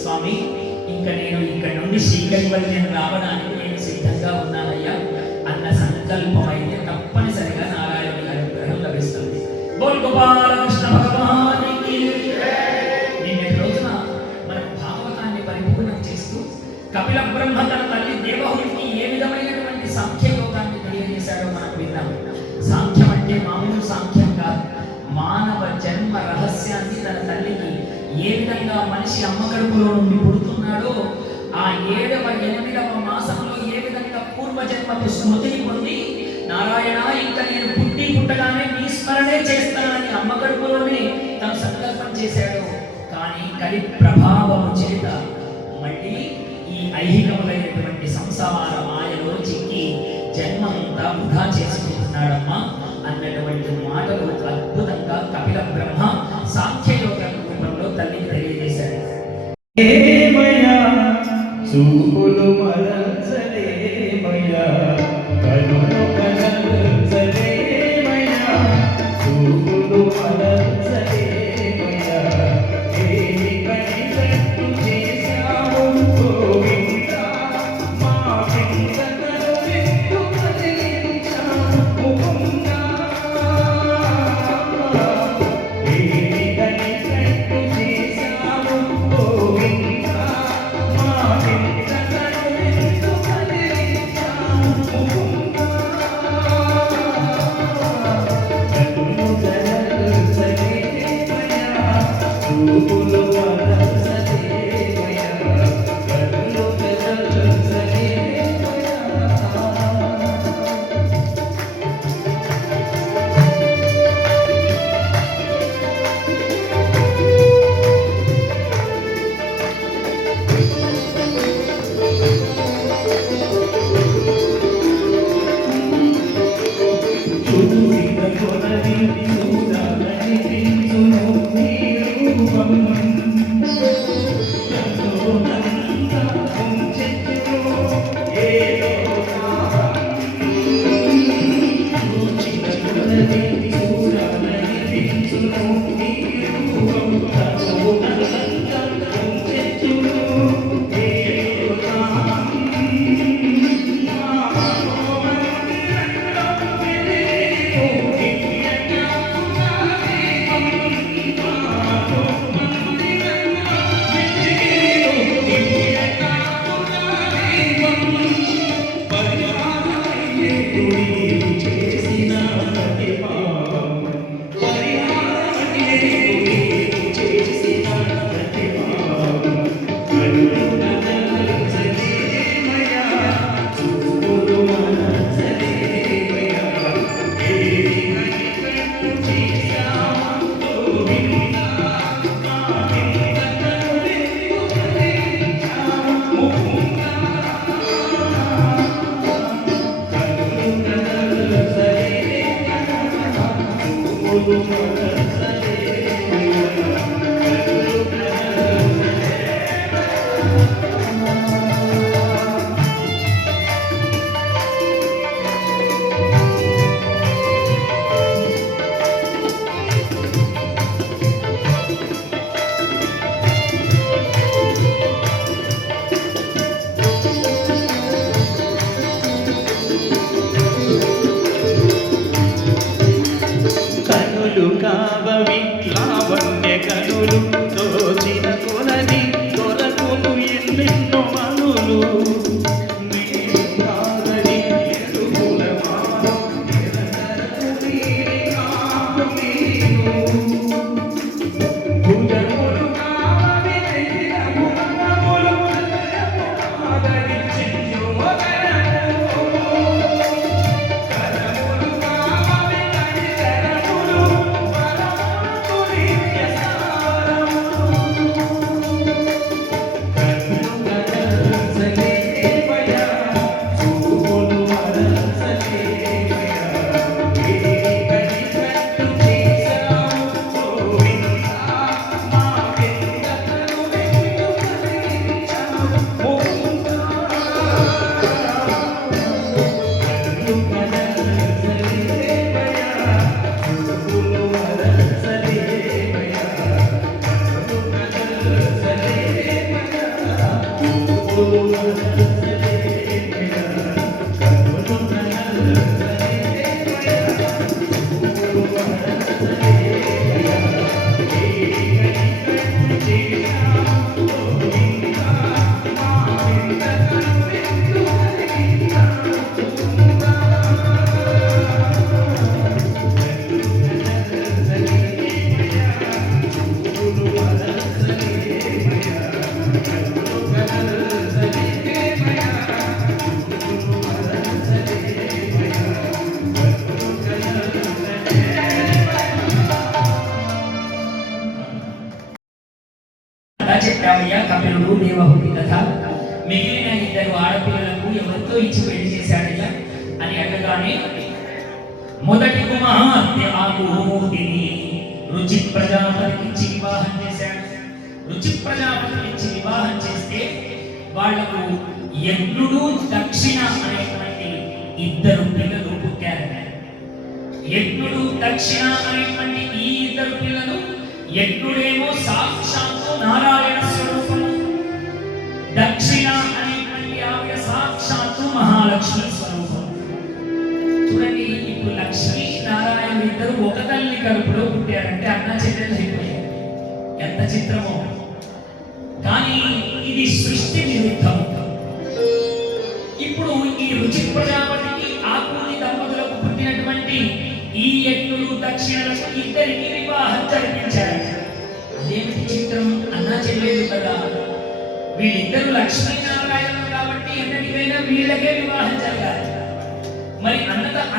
స్వామి ఇంకా నేను ఇక్కడ నుండి శ్రీ కైవల్యం రావడానికి నేను సిద్ధంగా ఉన్నానయ్యా అన్న సంకల్పం అయితే తప్పనిసరిగా నారాయణుని అనుగ్రహం లభిస్తుంది. బోల్ గోపాల కృష్ణ భగవానికి. నిన్నటి రోజున మనం భాగవతాన్ని పరిపూర్ణం చేస్తూ కపిల బ్రహ్మ తన తల్లి దేవహుడికి ఏ విధమైనటువంటి సాంఖ్యయోగాన్ని తెలియజేశాడో మనం విన్నాం. సాంఖ్యం అంటే మామూలు సాంఖ్యం కాదు, మానవ జన్మ రహస్యాన్ని తన తల్లికి ఏ విధంగా మనిషి అమ్మ కడుపులో నుండి పుడుతున్నాడో ఆ 7వ 8వ మాసంలో ఏ విధంగా పూర్వజన్మకు స్మృతిని పొంది నారాయణ ఇంకా నేను పుట్టగానే నీ స్మరణే చేస్తానని అమ్మ కడుపులోనే తను సంకల్పం చేశాడు. కానీ కలి ప్రభావము చేత మళ్ళీ ఈ ఐహికములైనటువంటి సంసార మాయలో చిక్కి జన్మంతా వృధా చేసుకుంటున్నాడమ్మా అన్నటువంటి మాటలు అద్భుతంగా కపిల బ్రహ్మ సాంఖ్యయోగ రూపంలో తల్లికి తెలియజేశాడు. ఏమయ్యా చూపులు మరచలేమయ్యా, కనులు కనల్చలేమయ్యా, చూపులు మరచలేమయ్యా, ఏమి కనికట్టు చేశావు గోవిందా, మా కింద కనువిందు కలిగించావు ముకుందా, ఏమి కనికట్టు చేశావు గోవిందా, మా కింద కనువిందు చెప్పామయ్యా కపిలుడు దేవహూతి కథ. మిగిలిన ఇద్దరు ఆడపిల్లలకు ఎవరితో ఇచ్చి పెళ్లి చేశాడయ్యా అని అడగగానే మొదటి కుమార్తె ఆకుమూర్తిని రుచి ప్రజాపతికి ఇచ్చి వివాహం చేశాడు. రుచి ప్రజాపతికి ఇచ్చి వివాహం చేస్తే వాళ్లకు యజ్ఞుడు దక్షిణ అనేటువంటి ఇద్దరు పిల్లలు పుట్టారు. యజ్ఞుడు దక్షిణ అనేటువంటి ఈ ఇద్దరు పిల్లలు, యజ్ఞుడేమో సాక్షాత్తు నారాయణ స్వరూపము, దక్షిణ అనేటువంటి ఆవిడ సాక్షాత్తు మహాలక్ష్మి స్వరూపం. చూడండి, ఇప్పుడు లక్ష్మీ నారాయణ ఇద్దరు ఒక తల్లి కడుపులో పుట్టారంటే అన్న చెల్లెలు అయిపోయారు. ఎంత చిత్రమో. కానీ ఇది సృష్టి విరుద్ధము. ఇప్పుడు ఈ రుచి ప్రజాపతికి ఆకుని దంపతులకు పుట్టినటువంటి ఈ యజ్ఞులు దక్షిణలకు ఇద్దరికి వివాహం జరిపించారు. అదేమిటి చిత్రం? అన్నా చెల్లెలు కదా, వీళ్ళిద్దరు లక్ష్మీనారాయణులు కాబట్టి ఎన్నటికైనా వీళ్ళకే వివాహం జరగాలి. మరి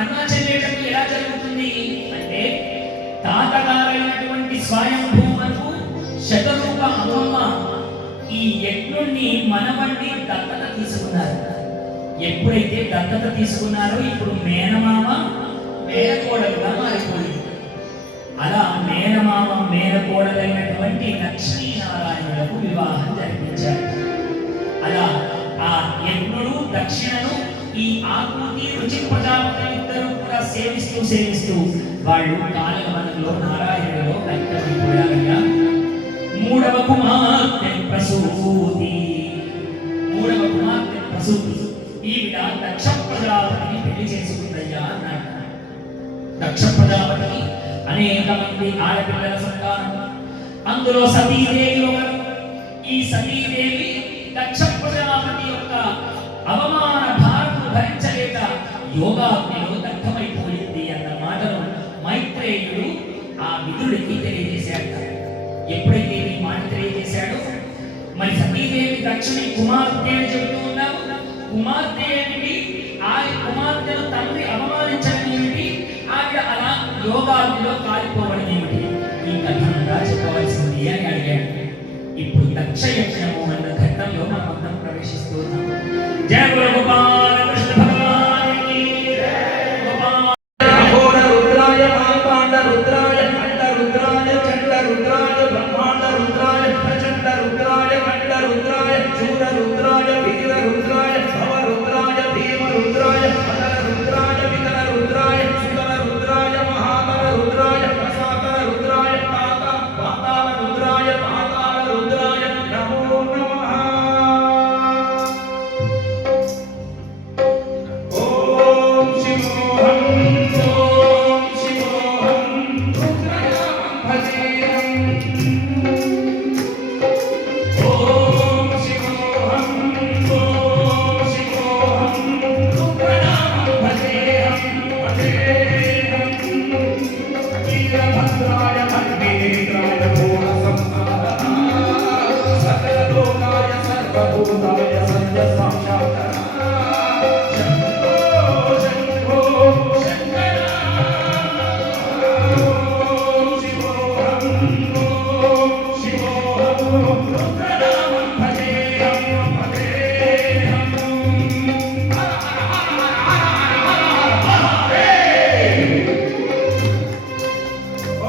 అన్నా చెల్లెలకు ఎలా జరుగుతుంది అంటే, తాతగారైనటువంటి స్వయంభూమకు శతరూప అమ్మమ్మ ఈ యజ్ఞుణ్ణి మనవణ్ణి దత్తత తీసుకున్నారు. ఎప్పుడైతే దత్తత తీసుకున్నారో ఇప్పుడు మేనమామ మేనకోడలుగా మారిపోయింది. అలా మేనమామ మేనకోడలైనటువంటి లక్ష్మీనారాయణులకు వివాహం జరిపించారు. అలా ఆ యజ్ఞుడు దక్షిణను ఈ ఆకృతి రుచి ప్రజాపతి ఇద్దరు కూడా సేవిస్తూ వాళ్ళు కాలగమనంలో నారాయణులో ఐక్యమైపోయారయ్యా. మూడవ కుమార్తె ప్రసూతి. ఈవిడ దక్ష ప్రజాపతిని పెళ్లి చేసుకుందయ్యా అన్నాడు. దక్ష ప్రజాపతికి అనేక మంది ఆడపిల్లల సంతానం, అందులో సతీదేవి ఒకరు. ఈ సతీదేవి దక్ష ప్రజాపతి యొక్క అవమాన భారము భరించలేక యోగాగ్నిలో దగ్ధమైపోయింది అన్న మాటను మైత్రేయుడు ఆ విదురుడికి తెలియజేశాడు. ఎప్పుడైతే ఈ మాట తెలియజేశాడో, మరి సతీదేవి దక్షిణి కుమార్తె అని చెబుతూ ఉన్నాము. కుమార్తె ఏమిటి? ఆ కుమార్తెను తండ్రి అవమానించడం ఏమిటి? ఆవిడ అలా యోగాగ్నిలో కాలిపోవడం ఏమిటి? ఈ కథనంగా చెప్పవలసింది అని అడిగాడు. ఇప్పుడు దక్ష యజ్ఞము అన్న ఘట్టంలో మనం అందరం ప్రవేశిస్తూ ఉన్నాం. జయ గురు గోపాల కృష్ణ భగవానికి అఘోర రుద్రాయ మాపాండ రుద్రాయ ఖండ రుద్రాయ చండ రుద్రాయ బ్రహ్మాండ రుద్రాయ ప్రచండ రుద్రాయ ఖండ రుద్రాయ శూర రుద్రాయ వీర రుద్రాయ భవ రుద్రాయ భీమ రుద్రాయ అదర రుద్రాయ వికల రుద్రాయ సుకల రుద్రాయ మహాబల రుద్రాయ ప్రసాకర రుద్రాయ పాతాళ రుద్రాయ పాతాళ రుద్రాయ నమో నమః. ఓం శివోహం ఓం శివోహం రుద్రయామం భజేయం. ఓం శివోహం ఓం శివోహం రుద్రయామం భజేయం భజేయం. వీరభద్రాయ భద్రేంద్రాయ పూర్ణ సంసారః సకల లోకాయ సర్వభూతాయ సత్య సాక్షాత్కారః. శంభో శంకర ఓం శివోహం ఓం శివోహం రుద్రనామం భజేయం భజేయం.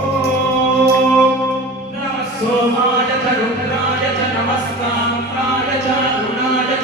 ఓం నమః సోమాయ చ రుద్రాయ చ నమస్కారాయ చ అరుణాయ చ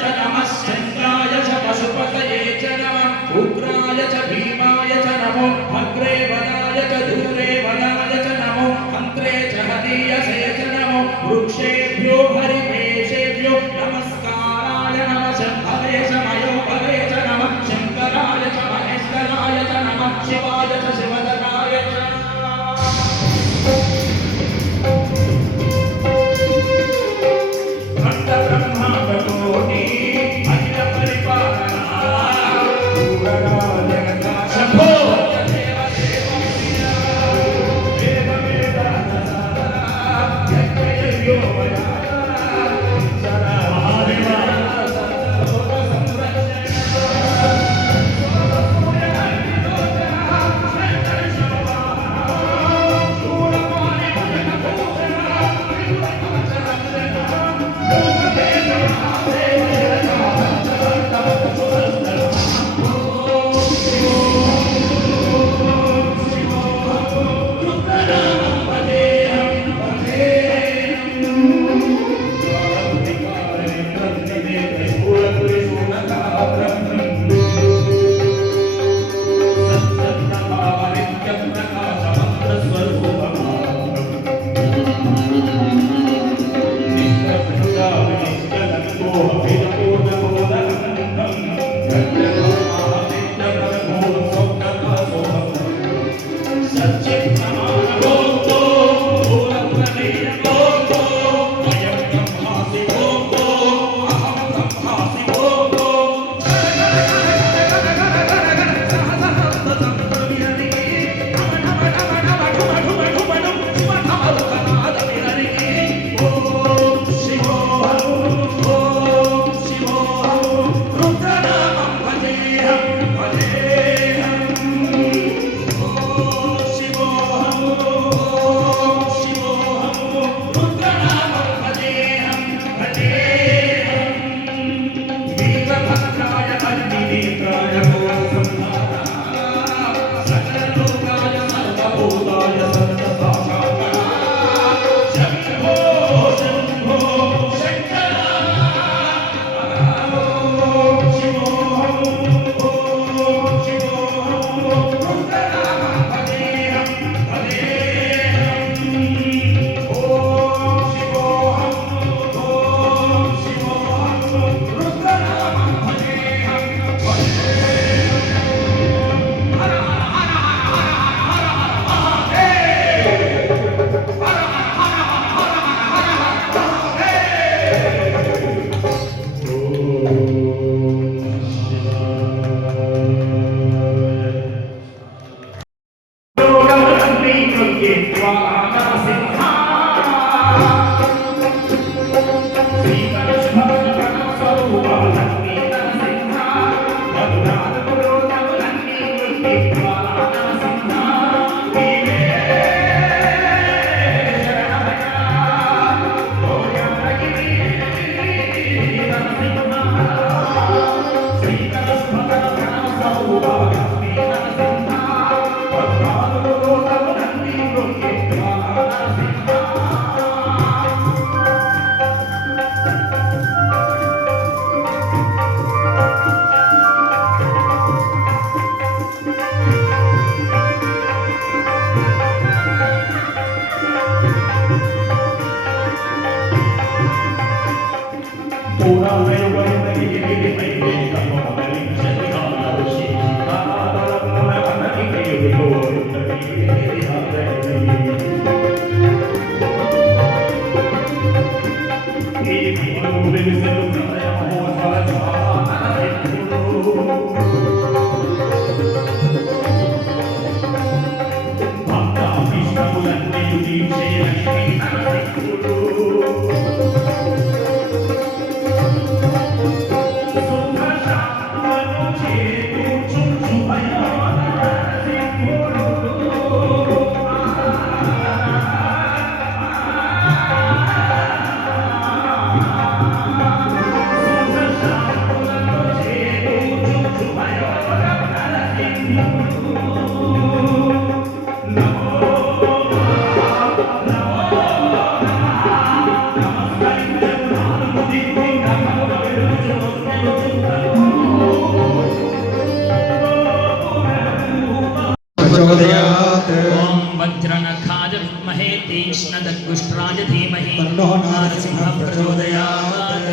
ओम वज्रनखाय विद्महे तीक्ष्णदग्गुष्ट्राय धीमहि तन्नो नरसिंहः प्रचोदयात्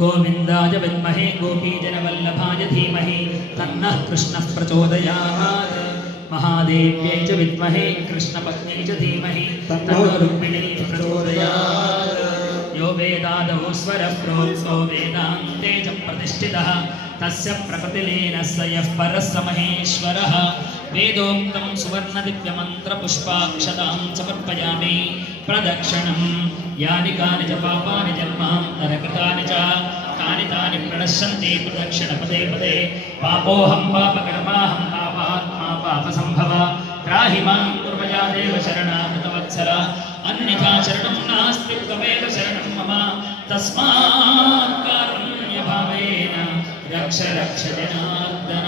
गोविन्दाय विद्महे गोपीजनवल्लभाय धीमहि तन्नः कृष्णः प्रचोदयात् महादेव्यै च विद्महे कृष्णपत्न्यै च धीमहि तन्नो रुक्मिणी प्रचोदयात् यो वेदादौ स्वरः प्रोक्तो वेदान्ते च प्रतिष्ठितः तस्य प्रकृतिलीनः स यः परः स महेश्वरः वेदोक्तं सुवर्णदिव्यमन्त्रपुष्पाक्षतां समर्पयामि प्रदक्षिणं यानि कानि च पापानि जन्मान्तरकृतानि च तानि तानि प्रणश्यन्ति प्रदक्षिणपदे पदे पापोऽहं पापकर्माहं पापात्मा पापसम्भव त्राहि मां कुर्मया देव शरणागतवत्सल अन्यथा शरणं नास्ति त्वमेव शरणं मम तस्मात् कारुण्यभावेन रक्ष रक्ष जनार्दन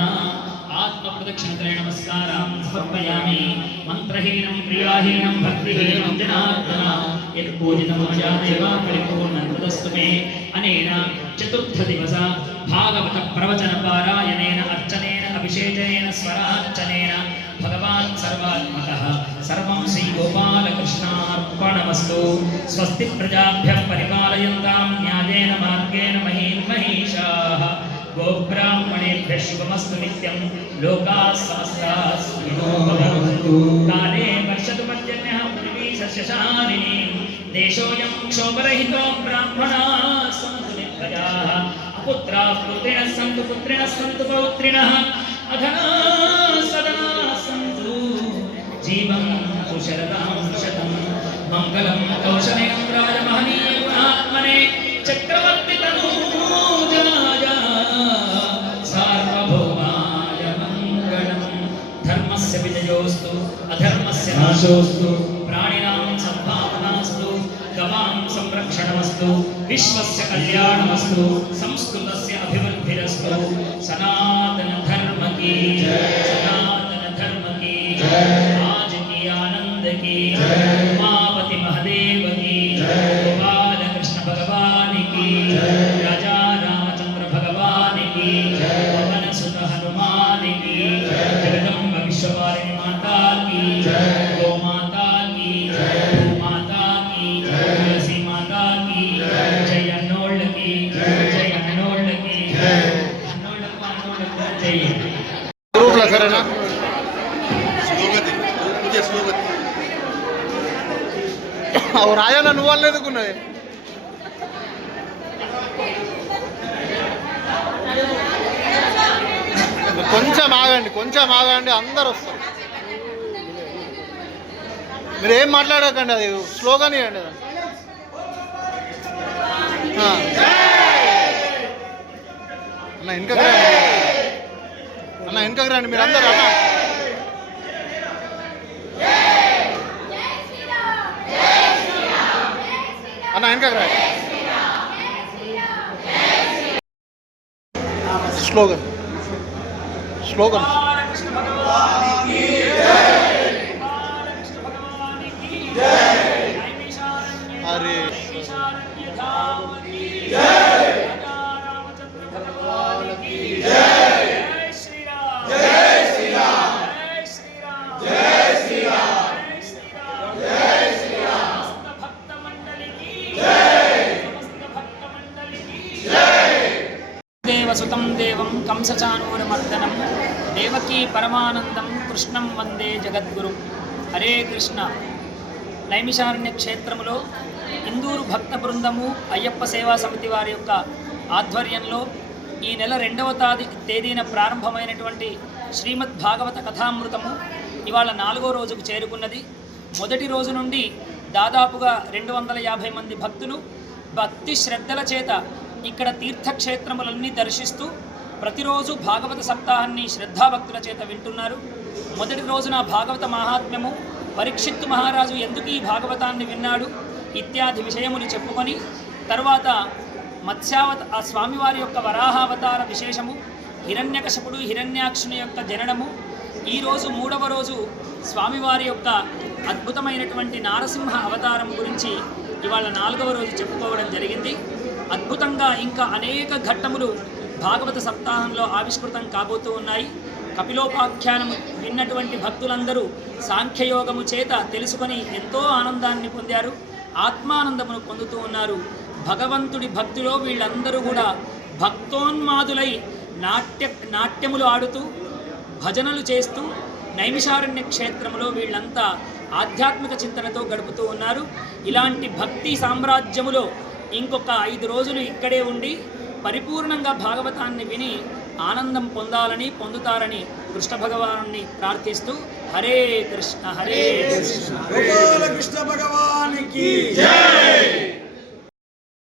आत्मप्रदक्षिणत्रय नमस्कारां समर्पयामि मन्त्रहीनं क्रियाहीनं भक्तिहीनं जनार्दन यत्पूजितं मया देव परिपूर्णं तदस्तु मे अनेन चतुर्थदिवस भागवत प्रवचन पारायणेन अर्चनेन अभिषेचनेन स्वरार्चनेन भगवान् सर्वात्मकः सर्वं श्री गोपालकृष्णार्पणमस्तु स्वस्ति प्रजाभ्यः परिपालयन्तां न्यायेन मार्गेण महीन्महीषाः गोब्राह्मणेभ्यः शुभमस्तु नित्यं लोकाः समस्ताः सुखिनो भवन्तु काले वर्षतु पर्जन्यः पृथिवी सस्यशालिनी देशोऽयं क्षोभरहितो ब्राह्मणाः सन्तु निर्भयाः अपुत्राः पुत्रिणः सन्तु पौत्रिणः अधनाः सदना सन्तु जीवन्तु शरदां शतं मङ्गलं कौशलेन्द्राय महनीय गुणात्मने चक्रवर्ति तनूजाय सार्वभौमाय मङ्गलं धर्मस्य विजयोस्तु अधर्मस्य नाशोस्तु प्राणिनां सद्भावनास्तु गवां संरक्षणमस्तु विश्वस्य कल्याणमस्तु संस्कृतस्य अभिवृद्धिरस्तु सनातन धर्म की सनातन धर्म की आज की आनंद की उमापति महादेव की गोपाल कृष्ण भगवान की राजा रामचंद्र भगवान की पवन सुत हनुमान की जगदम्ब विश्वपालिनी माता की गौ माता की माता की तुलसी माता की जय अन्नोल्ड की जय अन्नोल्ड की जय ग्रुपला सरेना स्लोगती అవు రాజన్న నువ్వు వాళ్ళు ఎదుకున్నాయి కొంచెం ఆగండి అందరు వస్తారు మీరు ఏం మాట్లాడకండి అది స్లోగానే అండి అన్న వెనకకు రండి మీరు అందరు అన్న వెనకకు రండి స్లోగన్ अरे వాసుదేవసుతం దేవం కంసచానూరమర్దనం దేవకీ పరమానందం కృష్ణం వందే జగద్గురు. హరే కృష్ణ. నైమిషారణ్య క్షేత్రములో ఇందూరు భక్త బృందము అయ్యప్ప సేవా సమితి వారి యొక్క ఆధ్వర్యంలో ఈ నెల 2వ తేదీన ప్రారంభమైనటువంటి శ్రీమద్ భాగవత కథామృతము ఇవాళ 4వ రోజుకు చేరుకున్నది. మొదటి రోజు నుండి దాదాపుగా 250 మంది భక్తులు భక్తి శ్రద్ధల చేత ఇక్కడ తీర్థక్షేత్రములన్నీ దర్శిస్తూ ప్రతిరోజు భాగవత సప్తాహాన్ని శ్రద్ధాభక్తుల చేత వింటున్నారు. మొదటి రోజున భాగవత మహాత్మ్యము, పరీక్షిత్తు మహారాజు ఎందుకు ఈ భాగవతాన్ని విన్నాడు ఇత్యాది విషయములు చెప్పుకొని తర్వాత ఆ స్వామివారి యొక్క వరాహావతార విశేషము, హిరణ్యకశపుడు హిరణ్యాక్షుని యొక్క జననము, ఈరోజు 3వ రోజు స్వామివారి యొక్క అద్భుతమైనటువంటి నారసింహ అవతారం గురించి ఇవాళ 4వ రోజు చెప్పుకోవడం జరిగింది. అద్భుతంగా ఇంకా అనేక ఘట్టములు భాగవత సప్తాహంలో ఆవిష్కృతం కాబోతూ ఉన్నాయి. కపిలోపాఖ్యానము విన్నటువంటి భక్తులందరూ సాంఖ్యయోగము చేత తెలుసుకొని ఎంతో ఆనందాన్ని పొందారు, ఆత్మానందమును పొందుతూ ఉన్నారు. భగవంతుడి భక్తిలో వీళ్ళందరూ కూడా భక్తోన్మాదులై నాట్యములు ఆడుతూ భజనలు చేస్తూ నైమిషారణ్య క్షేత్రంలో వీళ్ళంతా ఆధ్యాత్మిక చింతనతో గడుపుతూ ఉన్నారు. ఇలాంటి భక్తి సామ్రాజ్యములో ఇంకొక 5 రోజులు ఇక్కడే ఉండి పరిపూర్ణంగా భాగవతాన్ని విని ఆనందం పొందుతారని కృష్ణ భగవానుని ప్రార్థిస్తూ హరే కృష్ణ హరే కృష్ణ. కృష్ణ భగవానికి జై.